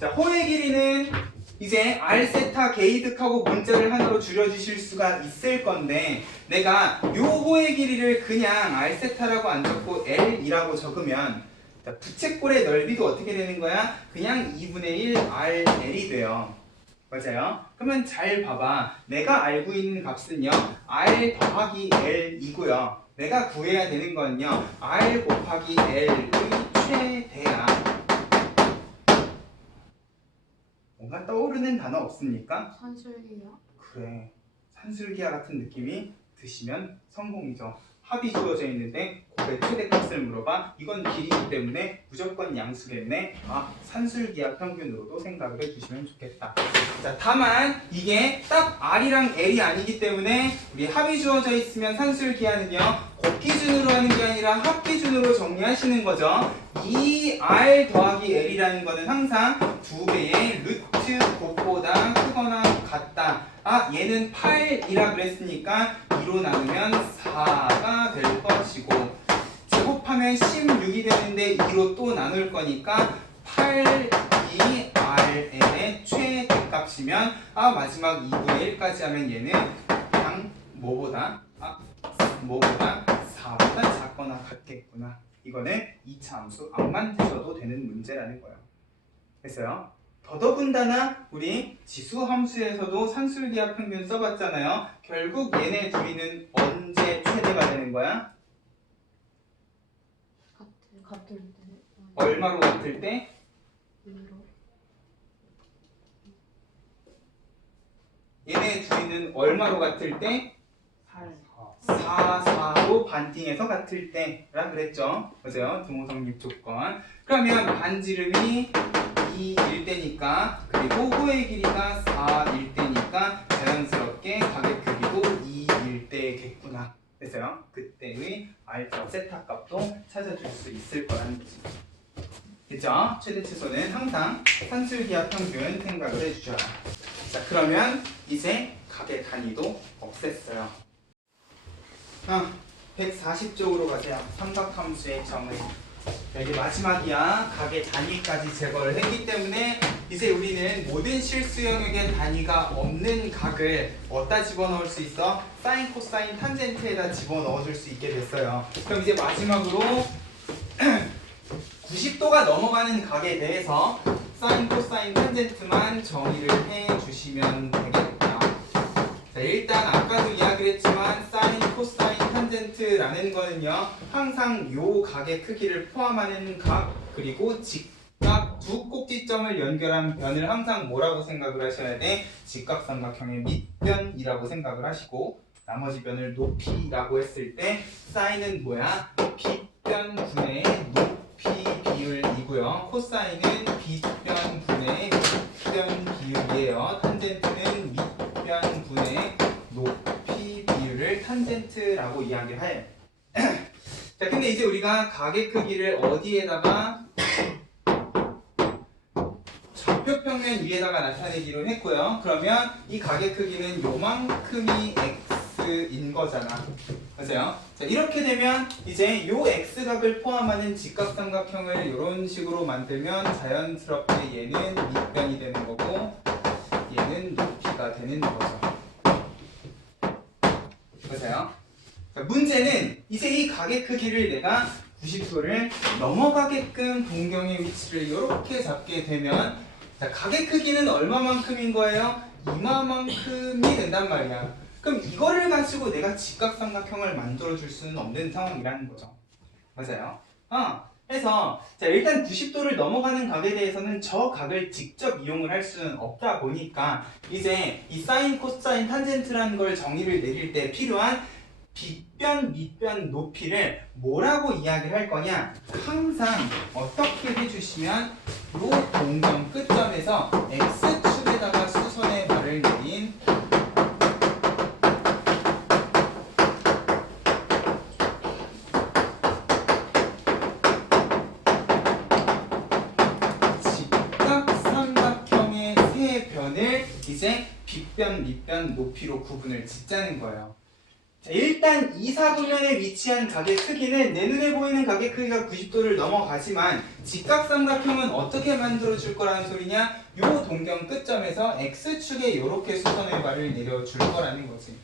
자, 호의 길이는 이제 R 세타 게이득하고 문자를 하나로 줄여주실 수가 있을 건데 내가 요 호의 길이를 그냥 R 세타라고 안 적고 L이라고 적으면 자, 부채꼴의 넓이도 어떻게 되는 거야? 그냥 2분의 1 RL이 돼요. 맞아요? 그러면 잘 봐봐. 내가 알고 있는 값은요. R 더하기 L이고요. 내가 구해야 되는 건요. R 곱하기 L의 최대야. 뭔가 떠오르는 단어 없습니까? 산술기야. 그래. 산술기와 같은 느낌이 드시면 성공이죠. 합이 주어져 있는데 곱의 최대값을 물어봐. 이건 길이기 때문에 무조건 양수겠네. 산술기하 평균으로도 생각을 해주시면 좋겠다. 자, 다만 이게 딱 R이랑 L이 아니기 때문에 우리 합이 주어져 있으면 산술기하는요. 곱 기준으로 하는 게 아니라 합 기준으로 정리하시는 거죠. 이 R 더하기 L이라는 거는 항상 2배의 루트 곱보다 크거나 같다. 얘는 8이라 그랬으니까 2로 나누면 4가 될 것이고 제곱하면 16이 되는데 2로 또 나눌 거니까 8, 2, RN의 최대값이면 마지막 2분의 1까지 하면 얘는 그냥 뭐보다 4보다 작거나 같겠구나. 이거는 2차 함수 안 만드셔도 되는 문제라는 거예요. 됐어요? 더더군다나 우리 지수 함수에서도 산술기하 평균 써봤잖아요. 결국 얘네 둘이는 언제 최대가 되는 거야? 같을 때. 얼마로 같을 때? 2로. 얘네 둘이는 얼마로 같을 때? 4로 반띵해서 같을 때라 그랬죠. 맞아요? 등호성립 조건. 그러면 반지름이 2일 때니까 그리고 호의 길이가 4일 때니까 자연스럽게 가격 크기도 2일 때겠구나. 됐어요? 그때의 알파 세타 값도 찾아줄 수 있을 거라는 거지. 됐죠? 최대 최소는 항상 산술기하 평균 생각을 해주셔라. 자, 그러면 이제 각의 단위도 없앴어요. 140쪽으로 가세요. 삼각함수의 정의. 이게 마지막이야. 각의 단위까지 제거를 했기 때문에 이제 우리는 모든 실수 영역의 단위가 없는 각을 어디다 집어넣을 수 있어? 사인, 코사인, 탄젠트에다 집어넣어줄 수 있게 됐어요. 그럼 이제 마지막으로 90도가 넘어가는 각에 대해서 사인, 코사인, 탄젠트만 정의를 해주시면 되겠다. 자, 일단 아까도 이야기를 했지만 사인, 코사인, 탄젠트라는 거는요 항상 요 각의 크기를 포함하는 각 그리고 직각 두 꼭지점을 연결한 변을 항상 뭐라고 생각을 하셔야 돼? 직각삼각형의 밑변이라고 생각을 하시고 나머지 변을 높이라고 했을 때 사인은 뭐야? 빗변분의 높이 비율이고요. 코사인은 빗변분의 밑변 비율이에요. 탄젠트는 밑변분의 높이 비율을 탄젠트라고 이야기해요. 자, 근데 이제 우리가 각의 크기를 어디에다가 좌표평 삼각형면 위에다가 나타내기로 했고요. 그러면 이 가게 크기는 요만큼이 x인 거잖아. 맞아요? 자, 이렇게 되면 이제 요 x각을 포함하는 직각삼각형을 이런 식으로 만들면 자연스럽게 얘는 밑변이 되는 거고 얘는 높이가 되는 거죠. 보세요. 자, 문제는 이제 이 가게 크기를 내가 90도를 넘어가게끔 동경의 위치를 이렇게 잡게 되면 자, 가게 크기는 얼마만큼인 거예요? 이마만큼이 된단 말이야. 그럼 이거를 가지고 내가 직각삼각형을 만들어 줄 수는 없는 상황이라는 거죠. 맞아요? 그래서 자, 일단 90도를 넘어가는 각에 대해서는 저 각을 직접 이용을 할 수는 없다 보니까 이제 이 사인, 코사인, 탄젠트라는 걸 정의를 내릴 때 필요한 빗변, 밑변, 높이를 뭐라고 이야기를 할 거냐? 항상 어떻게 해주시면 요 동경 끝점에서 x축에다가 수선의 발을 내린 직각삼각형의 세 변을 이제 빗변, 밑변, 높이로 구분을 짓자는 거예요. 자, 일단 2, 4분면에 위치한 각의 크기는 내 눈에 보이는 각의 크기가 90도를 넘어가지만 직각삼각형은 어떻게 만들어줄 거라는 소리냐? 요 동경 끝점에서 x축에 이렇게 수선의 발을 내려줄 거라는 거지.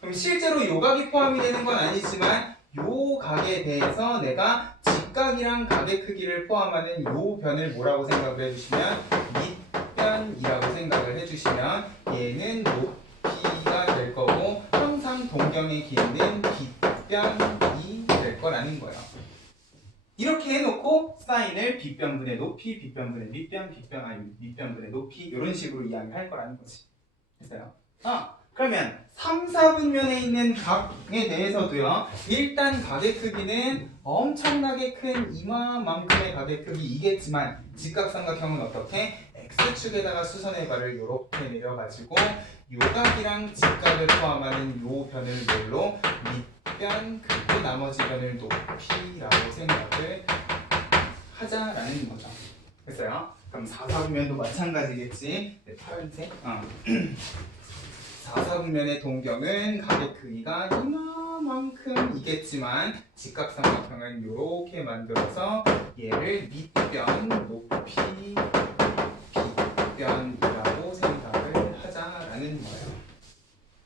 그럼 실제로 요 각이 포함이 되는 건 아니지만 요 각에 대해서 내가 직각이랑 각의 크기를 포함하는 요 변을 뭐라고 생각을 해주시면 밑변이라고 생각을 해주시면 얘는 높이가 될 거고 항상 동경의 길이는 빗변이 될 거라는 거예요. 이렇게 해놓고 사인을 빗변분의 높이, 빗변분의 밑변, 밑변분의 높이 이런 식으로 이야기할 거라는 거지. 됐어요? 그러면 3, 4분면에 있는 각에 대해서도요. 일단 각의 크기는 엄청나게 큰 이마만큼의 각의 크기이겠지만 직각삼각형은 어떻게? x축에다가 수선의 발을 이렇게 내려가지고 요각이랑 직각을 포함하는 요 변을 뭘로? 밑변 그리고 나머지 변을 높이라고 생각을 하자라는 거죠. 됐어요? 그럼 4, 4분면도 마찬가지겠지. 네, 파란색. 4, 4분면의 동경은 각의 크기가 이만큼이겠지만 직각삼각형은 이렇게 만들어서 얘를 밑변, 높이, 빗변이라고 생각을 하자라는 거예요.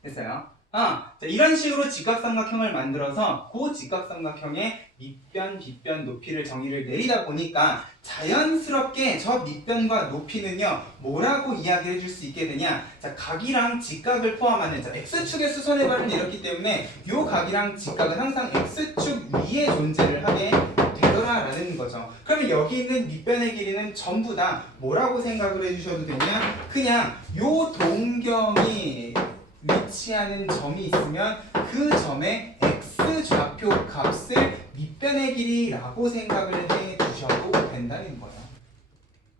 됐어요? 자, 이런 식으로 직각삼각형을 만들어서 그 직각삼각형의 밑변, 빗변, 높이를 정의를 내리다 보니까 자연스럽게 저 밑변과 높이는요 뭐라고 이야기해 줄 수 있게 되냐? 자, 각이랑 직각을 포함하는 자, x축의 수선의 발을 내렸기 때문에 요 각이랑 직각은 항상 x축 위에 존재를 하게 되더라라는 거죠. 그러면 여기 있는 밑변의 길이는 전부 다 뭐라고 생각을 해주셔도 되냐? 그냥 요 동경이 위치하는 점이 있으면 그 점의 x좌표 값을 밑변의 길이라고 생각을 해 주셔도 된다는 거예요.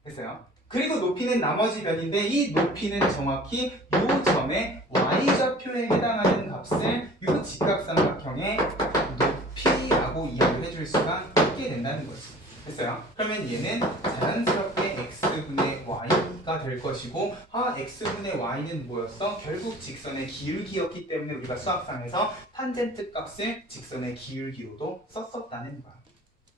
됐어요? 그리고 높이는 나머지 변인데 이 높이는 정확히 요 점의 y좌표에 해당하는 값을 요 직각삼각형의 높이라고 이야기를 해줄 수가 있게 된다는 거지. 됐어요? 그러면 얘는 자연스럽게 x분의 y가 될 것이고 x분의 y는 뭐였어? 결국 직선의 기울기였기 때문에 우리가 수학상에서 탄젠트 값을 직선의 기울기로도 썼었다는 거야.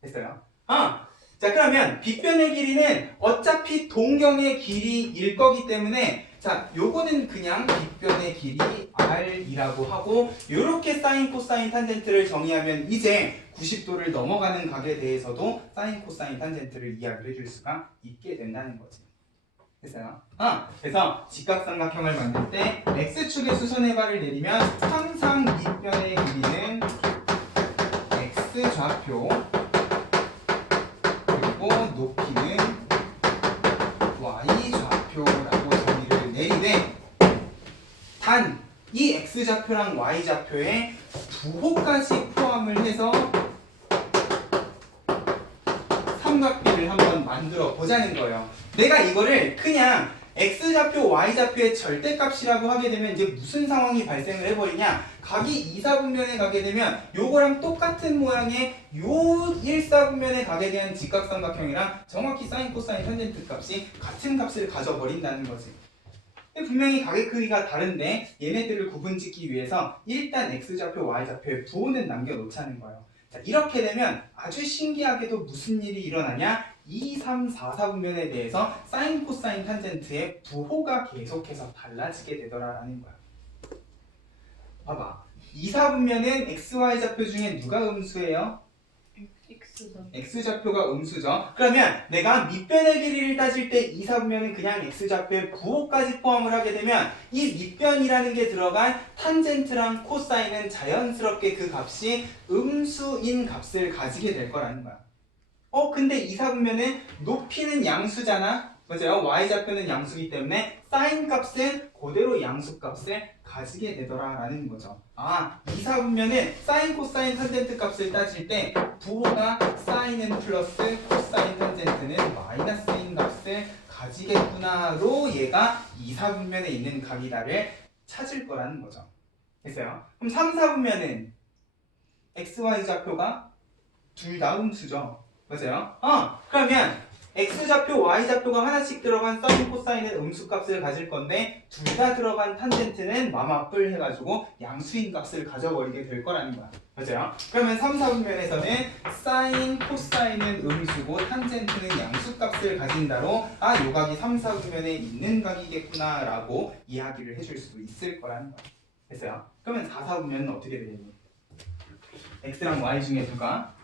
됐어요? 자, 그러면 빗변의 길이는 어차피 동경의 길이일 거기 때문에 자, 요거는 그냥 빗변의 길이 r이라고 하고 요렇게 사인, 코사인, 탄젠트를 정의하면 이제 90도를 넘어가는 각에 대해서도 사인, 코사인, 탄젠트를 이야기를 해줄 수가 있게 된다는 거지. 됐어요? 그래서 직각삼각형을 만들 때 x축의 수선의 발을 내리면 항상 밑변의 길이는 x좌표 그리고 높이는 y좌표라고 정의를 내리되 단 이 x좌표랑 y좌표에 부호까지 포함을 해서 삼각비를 한번 만들어 보자는 거예요. 내가 이거를 그냥 x좌표, y좌표의 절대값이라고 하게 되면 이제 무슨 상황이 발생을 해버리냐? 각이 2사분면에 가게 되면 요거랑 똑같은 모양의 요 1사분면에 가게 되는 직각삼각형이랑 정확히 사인, 코사인, 탄젠트 값이 같은 값을 가져버린다는 거지. 분명히 각의 크기가 다른데 얘네들을 구분짓기 위해서 일단 x좌표, y좌표의 부호는 남겨놓자는 거예요. 자, 이렇게 되면 아주 신기하게도 무슨 일이 일어나냐? 2, 3, 4, 4분면에 대해서 사인, 코사인, 탄젠트의 부호가 계속해서 달라지게 되더라라는 거야. 봐봐. 2, 4분면은 x, y 좌표 중에 누가 음수예요? X좌표. x좌표가 음수죠. 그러면 내가 밑변의 길이를 따질 때 2, 4분면은 그냥 x좌표의 부호까지 포함을 하게 되면 이 밑변이라는 게 들어간 탄젠트랑 코사인은 자연스럽게 그 값이 음수인 값을 가지게 될 거라는 거야. 근데 2, 4분면은 높이는 양수잖아. 맞아요. y좌표는 양수기 때문에 사인 값은 그대로 양수 값을 가지게 되더라라는 거죠. 2, 4분면은 사인, 코사인, 탄젠트 값을 따질 때 부호가 사인은 플러스 코사인, 탄젠트는 마이너스인 값을 가지겠구나로 얘가 2, 4분면에 있는 각이다를 찾을 거라는 거죠. 됐어요? 그럼 3, 4분면은 x, y 좌표가 둘 다 음수죠. 맞아요? 그러면 x좌표, y좌표가 하나씩 들어간 사인, 코사인은 음수값을 가질 건데 둘 다 들어간 탄젠트는 마마뿔 해가지고 양수인 값을 가져버리게 될 거라는 거야. 맞아요? 그러면 3, 4분면에서는 사인, 코사인은 음수고 탄젠트는 양수값을 가진다로 요 각이 3, 4분면에 있는 각이겠구나 라고 이야기를 해줄 수 있을 거라는 거야. 됐어요? 그러면 4, 4분면은 어떻게 되겠니? x랑 y 중에 누가?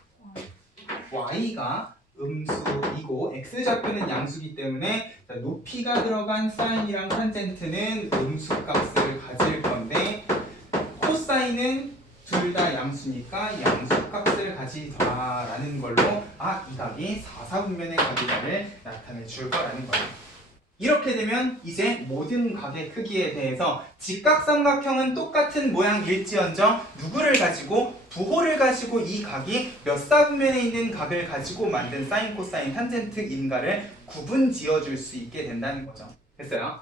y가 음수이고 x좌표는 양수기 때문에 높이가 들어간 사인이랑 탄젠트는 음수값을 가질 건데 코사인은 둘 다 양수니까 양수값을 가지더라라는 걸로 이 각이 4, 4분면의 각이다를 나타내 줄 거라는 거예요. 이렇게 되면 이제 모든 각의 크기에 대해서 직각삼각형은 똑같은 모양일지언정 누구를 가지고 부호를 가지고 이 각이 몇 사분면에 있는 각을 가지고 만든 사인, 코사인, 탄젠트인가를 구분 지어줄 수 있게 된다는 거죠. 됐어요?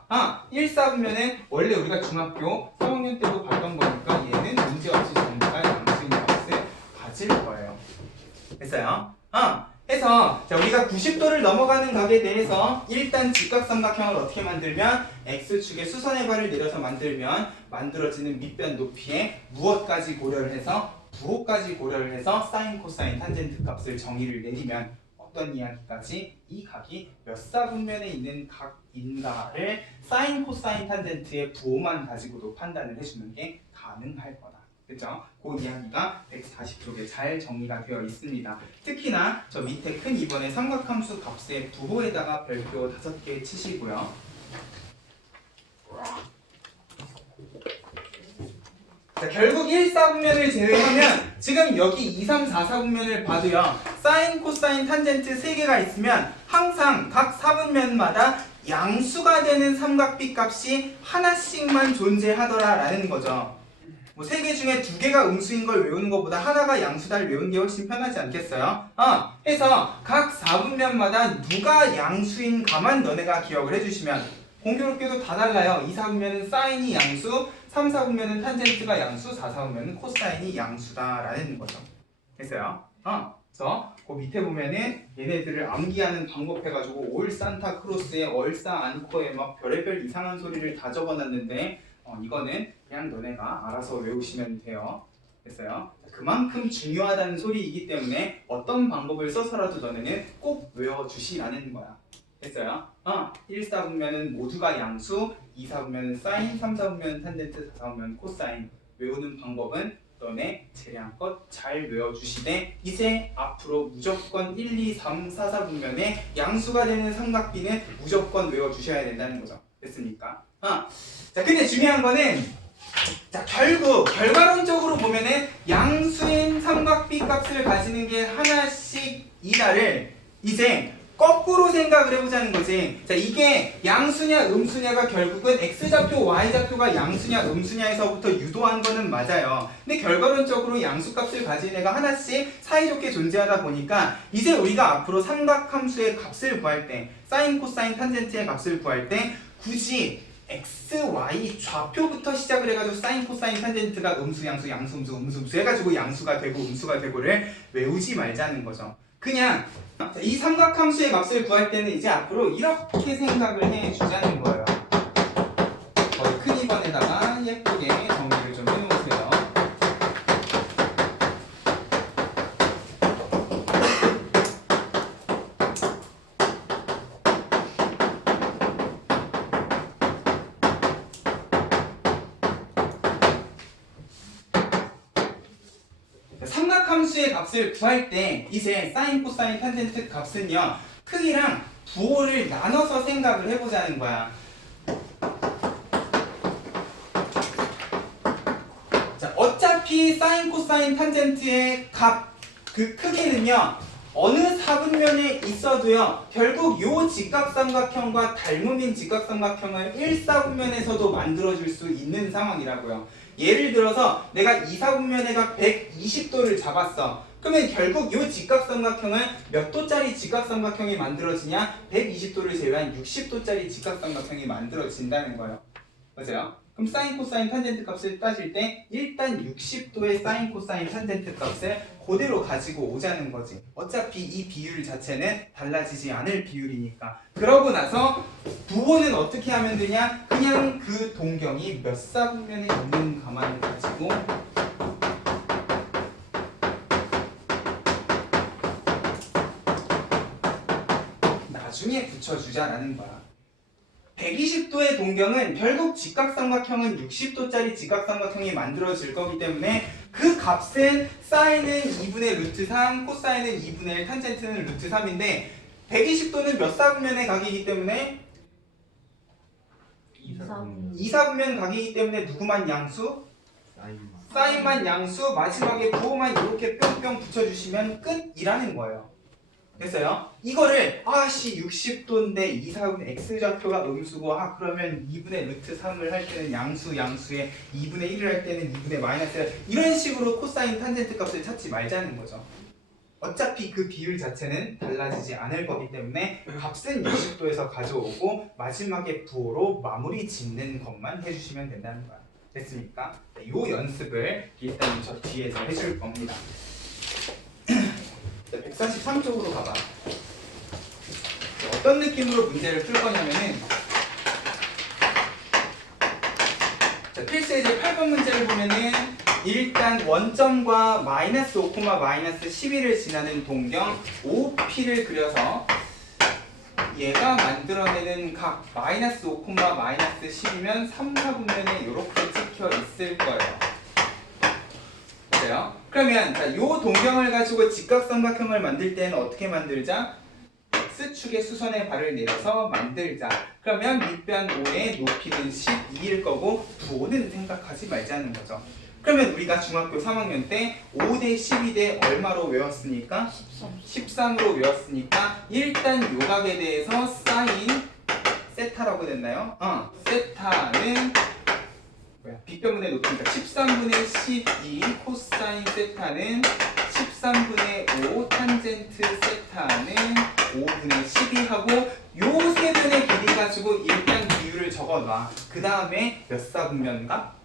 1사분면은 원래 우리가 중학교 3학년 때도 봤던 거니까 얘는 문제없이 전부 다 양수인 값을 가질 거예요. 됐어요? 해서 우리가 90도를 넘어가는 각에 대해서 일단 직각삼각형을 어떻게 만들면 x축에 수선의 발을 내려서 만들면 만들어지는 밑변 높이에 무엇까지 고려를 해서 부호까지 고려를 해서 사인, 코사인, 탄젠트 값을 정의를 내리면 어떤 이야기까지 이 각이 몇 사분면에 있는 각인가를 사인, 코사인, 탄젠트의 부호만 가지고도 판단을 해주는 게 가능할 거다. 그죠? 그 이야기가 140쪽에 잘 정리가 되어 있습니다. 특히나 저 밑에 큰 2번의 삼각함수 값의 부호에다가 별표 5개 치시고요. 자, 결국 1사분면을 제외하면 지금 여기 2, 3, 4, 4분면을 봐도요. 사인, 코사인, 탄젠트 3개가 있으면 항상 각 4분면마다 양수가 되는 삼각비 값이 하나씩만 존재하더라라는 거죠. 뭐 3개 중에 2개가 음수인 걸 외우는 것보다 하나가 양수다를 외우는 게 훨씬 편하지 않겠어요? 해서 각 4분면마다 누가 양수인가만 너네가 기억을 해주시면 공교롭게도 다 달라요. 2, 4분면은 사인이 양수, 3, 4분면은 탄젠트가 양수, 4, 4분면은 코사인이 양수다라는 거죠. 됐어요? 그래서 그 밑에 보면은 얘네들을 암기하는 방법 해가지고 올 산타크로스에 얼싸 안코에 막 별의별 이상한 소리를 다 적어놨는데 이거는 그냥 너네가 알아서 외우시면 돼요. 됐어요? 그만큼 중요하다는 소리이기 때문에 어떤 방법을 써서라도 너네는 꼭 외워주시라는 거야. 됐어요? 1, 4분면은 모두가 양수, 2, 4분면은 사인, 3, 4분면은 탄젠트, 4, 4분면은 코사인. 외우는 방법은 너네 재량껏 잘 외워주시되 이제 앞으로 무조건 1, 2, 3, 4, 4분면에 양수가 되는 삼각비는 무조건 외워주셔야 된다는 거죠. 됐습니까? 자, 근데 중요한 거는 결국 결과론적으로 보면은 양수인 삼각비 값을 가지는 게 하나씩이다를 이제 거꾸로 생각을 해보자는 거지. 자, 이게 양수냐 음수냐가 결국은 x좌표, y좌표가 양수냐 음수냐에서부터 유도한 거는 맞아요. 근데 결과론적으로 양수값을 가진 애가 하나씩 사이좋게 존재하다 보니까 이제 우리가 앞으로 삼각함수의 값을 구할 때 사인, 코사인, 탄젠트의 값을 구할 때 굳이 x, y 좌표부터 시작을 해가지고 사인, 코사인, 탄젠트가 음수, 양수, 양수, 음수 해가지고 양수가 되고 음수가 되고를 외우지 말자는 거죠. 그냥 이 삼각함수의 값을 구할 때는 이제 앞으로 이렇게 생각을 해주자는 거예요. 거의 큰 2번에다가 예쁘게 정리를 좀 해놓으세요. 삼각함수의 값을 구할 때 이제 사인, 코사인, 탄젠트 값은요 크기랑 부호를 나눠서 생각을 해보자는 거야. 자, 어차피 사인, 코사인, 탄젠트의 값 그 크기는요 어느 사분면에 있어도요 결국 요 직각삼각형과 닮음인 직각삼각형을 1사분면에서도 만들어줄 수 있는 상황이라고요. 예를 들어서 내가 2사분면의 각 120도를 잡았어. 그러면 결국 요 직각삼각형은 몇 도짜리 직각삼각형이 만들어지냐? 120도를 제외한 60도짜리 직각삼각형이 만들어진다는 거예요. 맞아요? 그럼 사인, 코사인, 탄젠트 값을 따질 때 일단 60도의 사인, 코사인, 탄젠트 값을 그대로 가지고 오자는 거지. 어차피 이 비율 자체는 달라지지 않을 비율이니까. 그러고 나서 부호는 어떻게 하면 되냐? 그냥 그 동경이 몇 사분면에 있는 가만을 가지고 나중에 붙여주자라는 거야. 120도의 동경은 결국 직각삼각형은 60도짜리 직각삼각형이 만들어질 거기 때문에 그 값은 사인은 2분의 루트 3, 코사인은 2분의 1, 탄젠트는 루트 3인데 120도는 몇 사분면의 각이기 때문에 2사분면 각이기 때문에 누구만 양수? 사인만 양수, 마지막에 부호만 이렇게 뿅뿅 붙여주시면 끝이라는 거예요. 됐어요? 이거를 아씨 60도인데 2사분 x좌표가 음수고 그러면 2분의 루트 3을 할 때는 양수에 2분의 1을 할 때는 2분의 마이너스 1 이런 식으로 코사인 탄젠트 값을 찾지 말자는 거죠. 어차피 그 비율 자체는 달라지지 않을 거기 때문에 값은 60도에서 가져오고 마지막에 부호로 마무리 짓는 것만 해주시면 된다는 거야. 됐습니까? 이 연습을 일단 저 뒤에서 해줄 겁니다. 143쪽으로 가봐. 어떤 느낌으로 문제를 풀 거냐면은 자, 필수 예제 8번 문제를 보면은 일단 원점과 마이너스 5, 마이너스 12를 지나는 동경 OP를 그려서 얘가 만들어내는 각 마이너스 5, 마이너스 10이면 3, 4분면에 이렇게 찍혀 있을 거예요. 그러면 자, 요 동경을 가지고 직각삼각형을 만들 때는 어떻게 만들자? X축의 수선의 발을 내려서 만들자. 그러면 밑변 5의 높이는 12일 거고 부호는 생각하지 말자는 거죠. 그러면 우리가 중학교 3학년 때 5대 12대 얼마로 외웠으니까? 13으로 외웠으니까 일단 요각에 대해서 사인 세타라고 됐나요? 세타는 빗변분의 높이니까 13분의 12 코사인 세타는 13분의 5 탄젠트 세타는 5분의 12 하고 요 세 변의 길이 가지고 일단 비율을 적어놔. 그 다음에 몇 사분면각?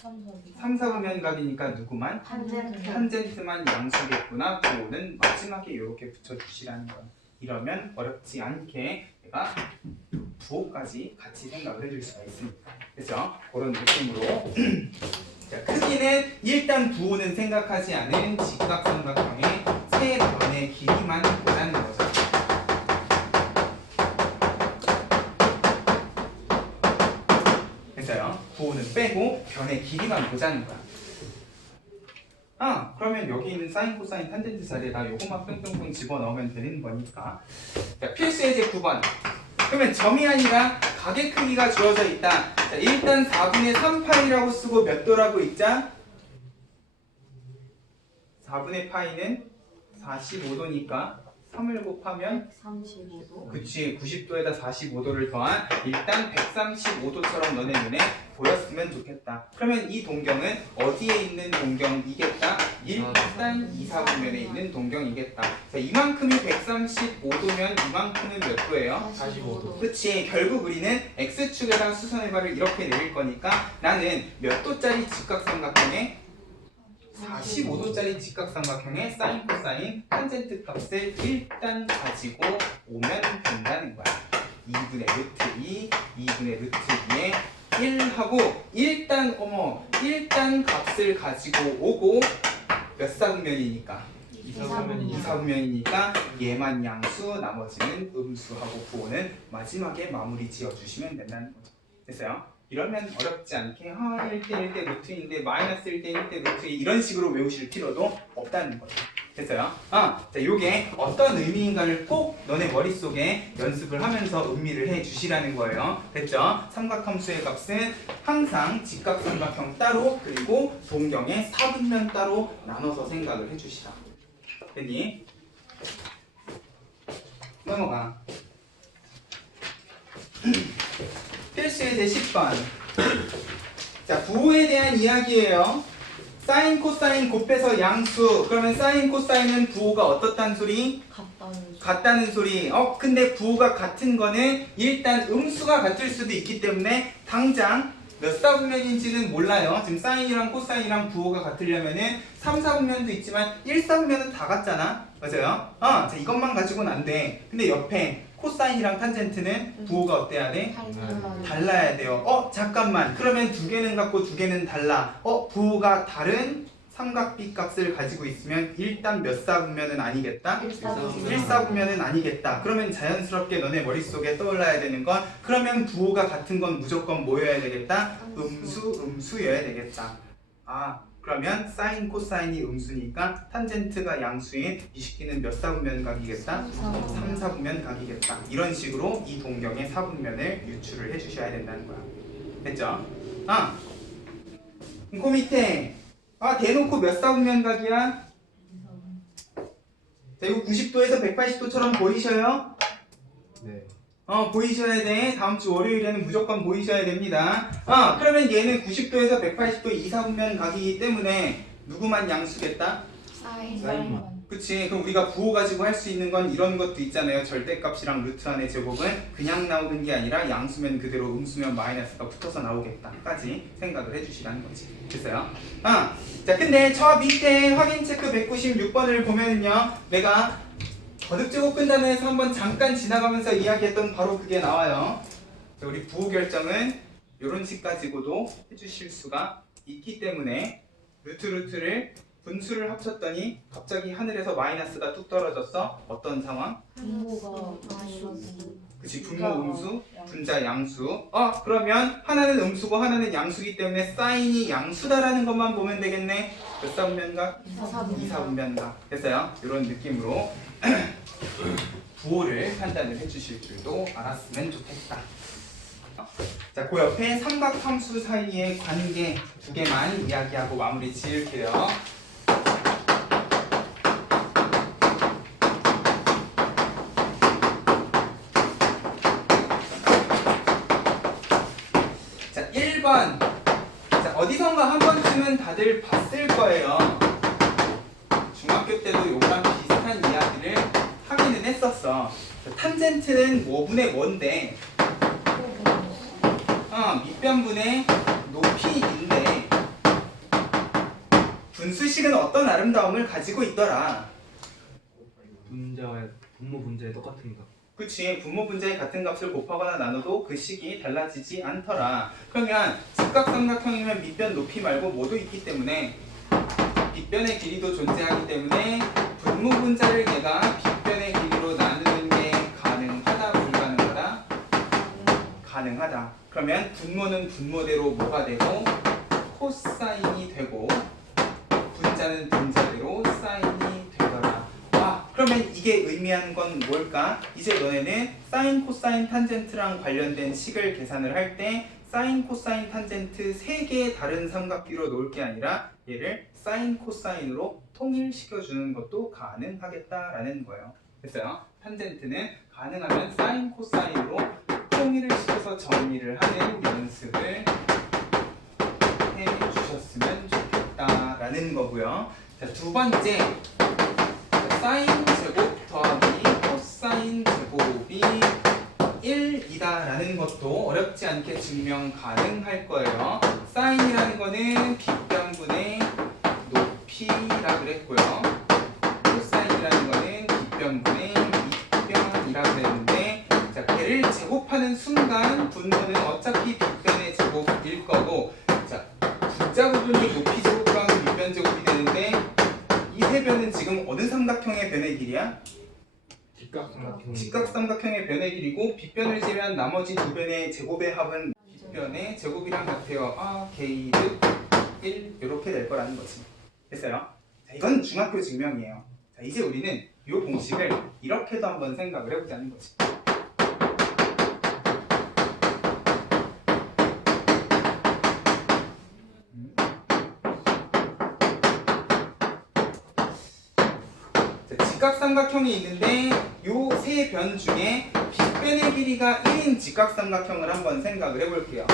3, 4분면각이니까 누구만? 탄젠트만 양수겠구나. 부호는 마지막에 이렇게 붙여주시라는 거야. 이러면 어렵지 않게 내가 부호까지 같이 생각을 해줄 수가 있습니다. 그래서 그런 느낌으로 자, 크기는 일단 부호는 생각하지 않은 직각삼각형의 세 변의 길이만 보자는 거죠. 됐어요? 부호는 빼고 변의 길이만 보자는 거야. 그러면 여기 있는 사인, 코사인, 탄젠트 자리에다 요것만 뿅뿅뿅 집어넣으면 되는 거니까. 자, 필수 예제 9번. 그러면 점이 아니라 각의 크기가 주어져 있다. 자, 일단 4분의 3파이라고 쓰고 몇 도라고 있자? 4분의 파이는 45도니까 3을 곱하면 135도. 그치 90도에다 45도를 더한 일단 135도처럼 너네 눈에 보였으면 좋겠다. 그러면 이 동경은 어디에 있는 동경이겠다? 일단 이사분면에 있는 동경이겠다. 자, 이만큼이 135도면 이만큼은 몇 도예요? 45도. 그치 결국 우리는 x축에다가 수선의 발을 이렇게 내릴 거니까 나는 몇 도짜리 직각삼각형에 45도짜리 직각삼각형의 사인 코사인 탄젠트 값을 일단 가지고 오면 된다는 거야. 2분의 루트 2, 2분의 루트 2에 1하고 일단 일단 값을 가지고 오고 몇 사분면이니까? 이사분면이니까 얘만 양수 나머지는 음수하고 부호는 마지막에 마무리 지어주시면 된다는 거죠. 됐어요? 이러면 어렵지 않게 1대 1대 루트인데 마이너스 1대 1대 루트 이런 식으로 외우실 필요도 없다는 거죠. 됐어요? 자, 요게 어떤 의미인가를 꼭 너네 머릿속에 연습을 하면서 음미를 해 주시라는 거예요. 됐죠? 삼각함수의 값은 항상 직각삼각형 따로 그리고 동경의 사분면 따로 나눠서 생각을 해 주시라. 됐니? 넘어가. 필수의 제10번. 자, 부호에 대한 이야기예요. 사인, 코사인 곱해서 양수. 그러면 사인, 코사인은 부호가 어떻단 소리? 같다는 소리. 근데 부호가 같은 거는 일단 음수가 같을 수도 있기 때문에 당장 몇 사분면인지는 몰라요. 지금 사인이랑 코사인이랑 부호가 같으려면은 3, 4분면도 있지만 1, 4분면은 다 같잖아. 맞아요? 자, 이것만 가지고는 안 돼. 근데 옆에 코사인이랑 탄젠트는 부호가 어때야 돼? 달라야 돼요. 잠깐만. 그러면 두 개는 같고 두 개는 달라. 부호가 다른 삼각비 값을 가지고 있으면 일단 몇 사분면은 아니겠다? 1사분면은 아니겠다. 그러면 자연스럽게 너네 머릿속에 떠올라야 되는 건 그러면 부호가 같은 건 무조건 뭐여야 되겠다? 음수여야 되겠다. 그러면 사인, 코사인이 음수니까 탄젠트가 양수인 이 식기는 몇 사분면 각이겠다? 3, 4분면 각이겠다. 이런 식으로 이 동경의 사분면을 유추를 해주셔야 된다는 거야. 됐죠? 그 밑에 대놓고 몇 사분면 각이야? 자, 이거 90도에서 180도처럼 보이셔요? 네. 보이셔야 돼. 다음 주 월요일에는 무조건 보이셔야 됩니다. 그러면 얘는 90도에서 180도 이사분면 각이기 때문에 누구만 양수겠다? 사인만. 그치. 그럼 우리가 부호 가지고 할 수 있는 건 이런 것도 있잖아요. 절대값이랑 루트 안의 제곱은 그냥 나오는 게 아니라 양수면 그대로 음수면 마이너스가 붙어서 나오겠다까지 생각을 해주시라는 거지. 됐어요? 자, 근데 저 밑에 확인 체크 196번을 보면은요, 내가 거듭제곱 끈 단어에서 한번 잠깐 지나가면서 이야기했던 바로 그게 나와요. 자, 우리 부호 결정은 이런 식 가지고도 해주실 수가 있기 때문에 루트를 분수를 합쳤더니 갑자기 하늘에서 마이너스가 뚝 떨어졌어. 어떤 상황? 분모가 마이너스. 그치, 분모 음수, 분자 양수. 그러면 하나는 음수고 하나는 양수기 때문에 사인이 양수다라는 것만 보면 되겠네. 몇 사분면각? 2사분면각. 됐어요? 이런 느낌으로 부호를 판단을 해주실 줄도 알았으면 좋겠다. 자, 그 옆에 삼각함수 사이의 관계 두 개만 이야기하고 마무리 지을게요. 자, 1번. 자, 어디선가 한 번쯤은 다들 봤을 거예요. 중학교 때도 요거랑 비슷한 이야기를 하기는 했었어. 자, 탄젠트는 5분의 뭐인데 밑변분의 높이인데 분수식은 어떤 아름다움을 가지고 있더라. 분모 분자에 똑같은 값. 그치, 분모 분자의 같은 값을 곱하거나 나눠도 그 식이 달라지지 않더라. 그러면 직각삼각형이면 밑변 높이 말고 모두 있기 때문에 빗변의 길이도 존재하기 때문에 분모 분자를 내가 빗변의 길이로 나누는 게 가능하다, 불가능하다? 가능하다. 그러면 분모는 분모대로 뭐가 되고 코사인이 되고 분자는 분자대로 사인이 되더라. 그러면 이게 의미하는 건 뭘까? 이제 너네는 사인, 코사인, 탄젠트랑 관련된 식을 계산을 할 때 사인, 코사인, 탄젠트 3개의 다른 삼각비로 놓을 게 아니라 얘를 사인, 코사인으로 통일시켜주는 것도 가능하겠다라는 거예요. 됐어요? 탄젠트는 가능하면 사인, 코사인으로 통일을 시켜서 정리를 하는 연습을 해주셨으면 좋겠다라는 거고요. 자, 두 번째, 사인 제곱 더하기 코사인 제곱이 1이다라는 것도 어렵지 않게 증명 가능할 거예요. 사인이라는 거는 빗변분의 높이라 그랬고요. 코사인이라는 거는 빗변분의 밑변이라 그랬는데, 자, 걔를 제곱하는 순간 분모는 어차피 빗변의 제곱일 거고, 자, 분자 부분이 높이 제곱과 밑변 제곱이 되는데, 이 세 변은 지금 어느 삼각형의 변의 길이야? 직각삼각형. 직각삼각형의 변의 길이고, 빗변을 제외한 나머지 두 변의 제곱의 합은 빗변의 제곱이랑 같아요. 게이드 1 이렇게 될 거라는 거지. 됐어요? 자, 이건 중학교 증명이에요. 자, 이제 우리는 이 공식을 이렇게도 한번 생각을 해보자는 거지. 자, 직각삼각형이 있는데 요 세 변 중에 빗변의 길이가 1인 직각삼각형을 한번 생각을 해볼게요.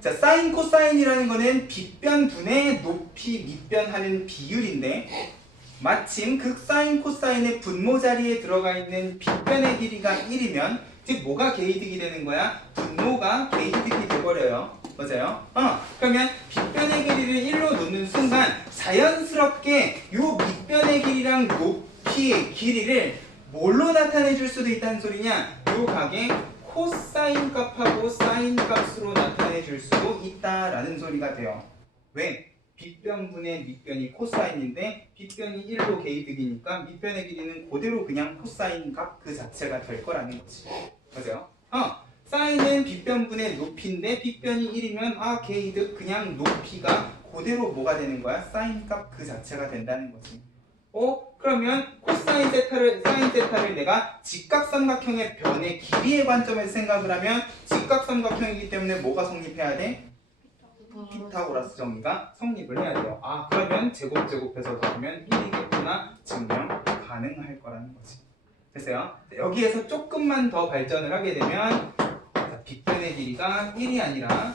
자, 사인 코사인이라는 거는 빗변분의 높이 밑변하는 비율인데, 마침 극사인 코사인의 분모 자리에 들어가 있는 빗변의 길이가 1이면 즉 뭐가 개이득이 되는 거야? 분모가 개이득이 돼버려요. 맞아요? 그러면 빗변의 길이를 1로 놓는 순간 자연스럽게 요 밑변의 길이랑 높이의 길이를 뭘로 나타내 줄 수도 있다는 소리냐? 요 각의 코사인 값하고 사인 값으로 나타내 줄 수도 있다라는 소리가 돼요. 왜? 빗변분의 밑변이 코사인인데 빗변이 1로 개이득이니까 밑변의 길이는 그대로 그냥 코사인 값 그 자체가 될 거라는 거지. 맞아요? 사인은 빗변분의 높이인데 빗변이 1이면 개이득 그냥 높이가 그대로 뭐가 되는 거야? 사인 값 그 자체가 된다는 거지. 그러면 코사인 사인 세타를 내가 직각삼각형의 변의 길이의 관점에서 생각을 하면 직각삼각형이기 때문에 뭐가 성립해야 돼? 피타고라스 정리가 성립을 해야 돼요. 그러면 제곱해서 더하면 1이겠구나 증명 가능할 거라는 거지. 됐어요? 여기에서 조금만 더 발전을 하게 되면 빗변의 길이가 1이 아니라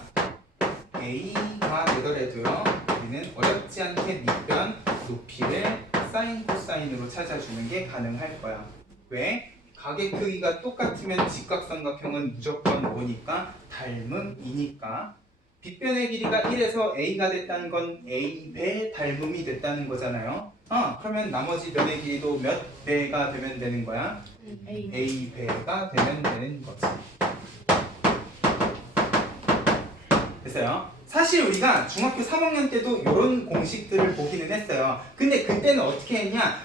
a가 되더라도요, 우리는 어렵지 않게 밑변 높이를 사인 코사인으로 찾아주는 게 가능할 거야. 왜? 각의 크기가 똑같으면 직각삼각형은 무조건 뭐니까? 닮음이니까. 빗변의 길이가 1에서 a가 됐다는 건 a배 닮음이 됐다는 거잖아요. 그러면 나머지 변의 길이도 몇 배가 되면 되는 거야? a배가 되면 되는 거지. 됐어요? 사실 우리가 중학교 3학년 때도 이런 공식들을 보기는 했어요. 근데 그때는 어떻게 했냐?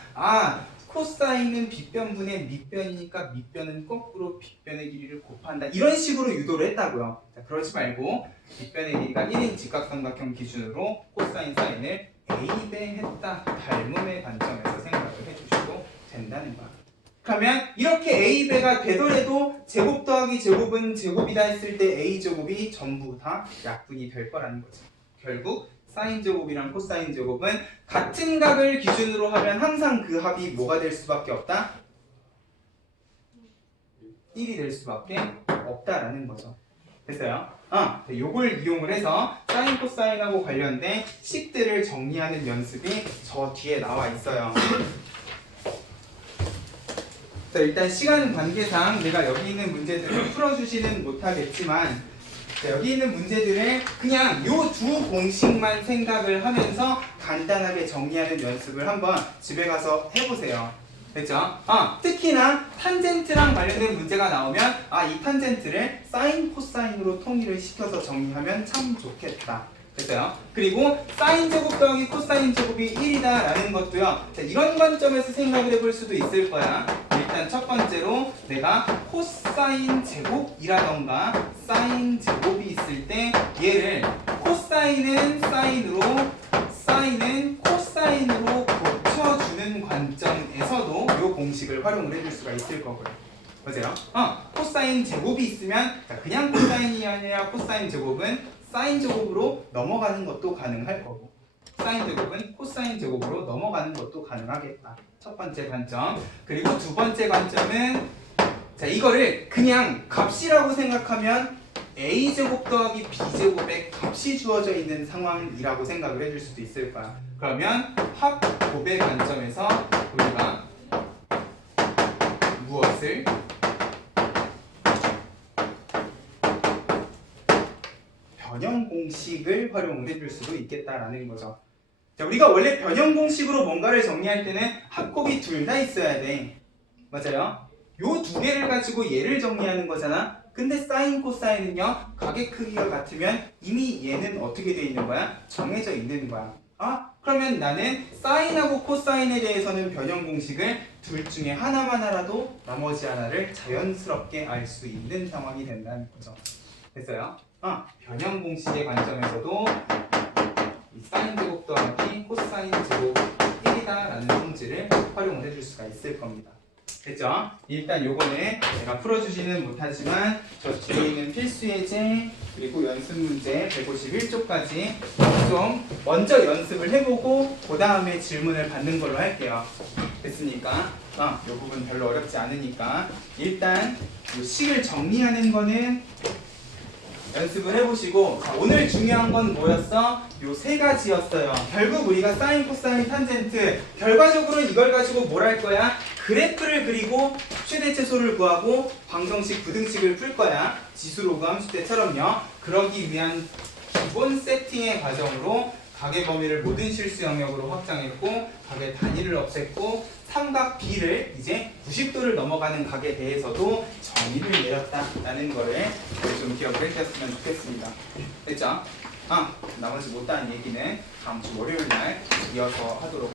코사인은 빗변분의 밑변이니까 밑변은 거꾸로 빗변의 길이를 곱한다. 이런 식으로 유도를 했다고요. 자, 그러지 말고 빗변의 길이가 1인 직각삼각형 기준으로 코사인 사인을 a배 했다. 닮음의 관점에서 생각을 해주셔도 된다는 거야. 그러면 이렇게 a배가 되더라도 제곱 더하기 제곱은 제곱이다 했을 때 a제곱이 전부 다 약분이 될 거라는 거지. 결국 사인 제곱이랑 코사인 제곱은 같은 각을 기준으로 하면 항상 그 합이 뭐가 될 수밖에 없다? 1이 될 수밖에 없다라는 거죠. 됐어요? 요걸 이용을 해서 사인 코사인하고 관련된 식들을 정리하는 연습이 저 뒤에 나와 있어요. 자, 일단 시간 관계상 내가 여기 있는 문제들을 풀어주지는 못하겠지만, 여기 있는 문제들을 그냥 요 두 공식만 생각을 하면서 간단하게 정리하는 연습을 한번 집에 가서 해보세요. 됐죠? 특히나 탄젠트랑 관련된 문제가 나오면 이 탄젠트를 사인 코사인으로 통일을 시켜서 정리하면 참 좋겠다. 됐어요? 그리고 사인 제곱 더하기 코사인 제곱이 1이다 라는 것도요, 자, 이런 관점에서 생각을 해볼 수도 있을 거야. 일단 첫 번째로 내가 코사인 제곱이라던가 사인 제곱이 있을 때 얘를 코사인은 사인으로 사인은 코사인으로 고쳐주는 관점에서도 이 공식을 활용을 해줄 수가 있을 거고요. 맞아요? 코사인 제곱이 있으면 그냥 코사인이 아니라 코사인 제곱은 사인 제곱으로 넘어가는 것도 가능할 거고. 사인 제곱은 코사인 제곱으로 넘어가는 것도 가능하겠다. 첫 번째 관점. 그리고 두 번째 관점은 자, 이거를 그냥 값이라고 생각하면 a제곱 더하기 b제곱의 값이 주어져 있는 상황이라고 생각을 해줄 수도 있을 거야. 그러면 합곱의 관점에서 우리가 무엇을 변형 공식을 활용을 해줄 수도 있겠다라는 거죠. 자, 우리가 원래 변형 공식으로 뭔가를 정리할 때는 합곱이 둘 다 있어야 돼. 맞아요? 요 두 개를 가지고 얘를 정리하는 거잖아. 근데 사인 코사인은요, 각의 크기가 같으면 이미 얘는 어떻게 돼 있는 거야? 정해져 있는 거야. 그러면 나는 사인하고 코사인에 대해서는 변형 공식을 둘 중에 하나만 알아도 나머지 하나를 자연스럽게 알 수 있는 상황이 된다는 거죠. 됐어요? 변형 공식의 관점에서도 이 사인 제곱 더하기 코사인 제곱 1이다라는 성질을 활용을 해줄 수가 있을 겁니다. 됐죠? 일단 요거는 제가 풀어주지는 못하지만 저 뒤에 있는 필수 예제 그리고 연습 문제 151쪽까지 좀 먼저 연습을 해보고 그 다음에 질문을 받는 걸로 할게요. 됐습니까? 요 부분 별로 어렵지 않으니까 일단 요 식을 정리하는 거는 연습을 해보시고 자, 오늘 중요한 건 뭐였어? 요 세 가지였어요. 결국 우리가 사인, 코사인, 탄젠트 결과적으로 이걸 가지고 뭘 할 거야? 그래프를 그리고 최대체소를 구하고 방정식, 부등식을 풀 거야. 지수로그 함수 때처럼요. 그러기 위한 기본 세팅의 과정으로 각의 범위를 모든 실수 영역으로 확장했고 각의 단위를 없앴고 삼각 B를 이제 90도를 넘어가는 각에 대해서도 정의를 내렸다라는 거를 좀 기억을 해주셨으면 좋겠습니다. 됐죠? 나머지 못다한 얘기는 다음 주 월요일 날 이어서 하도록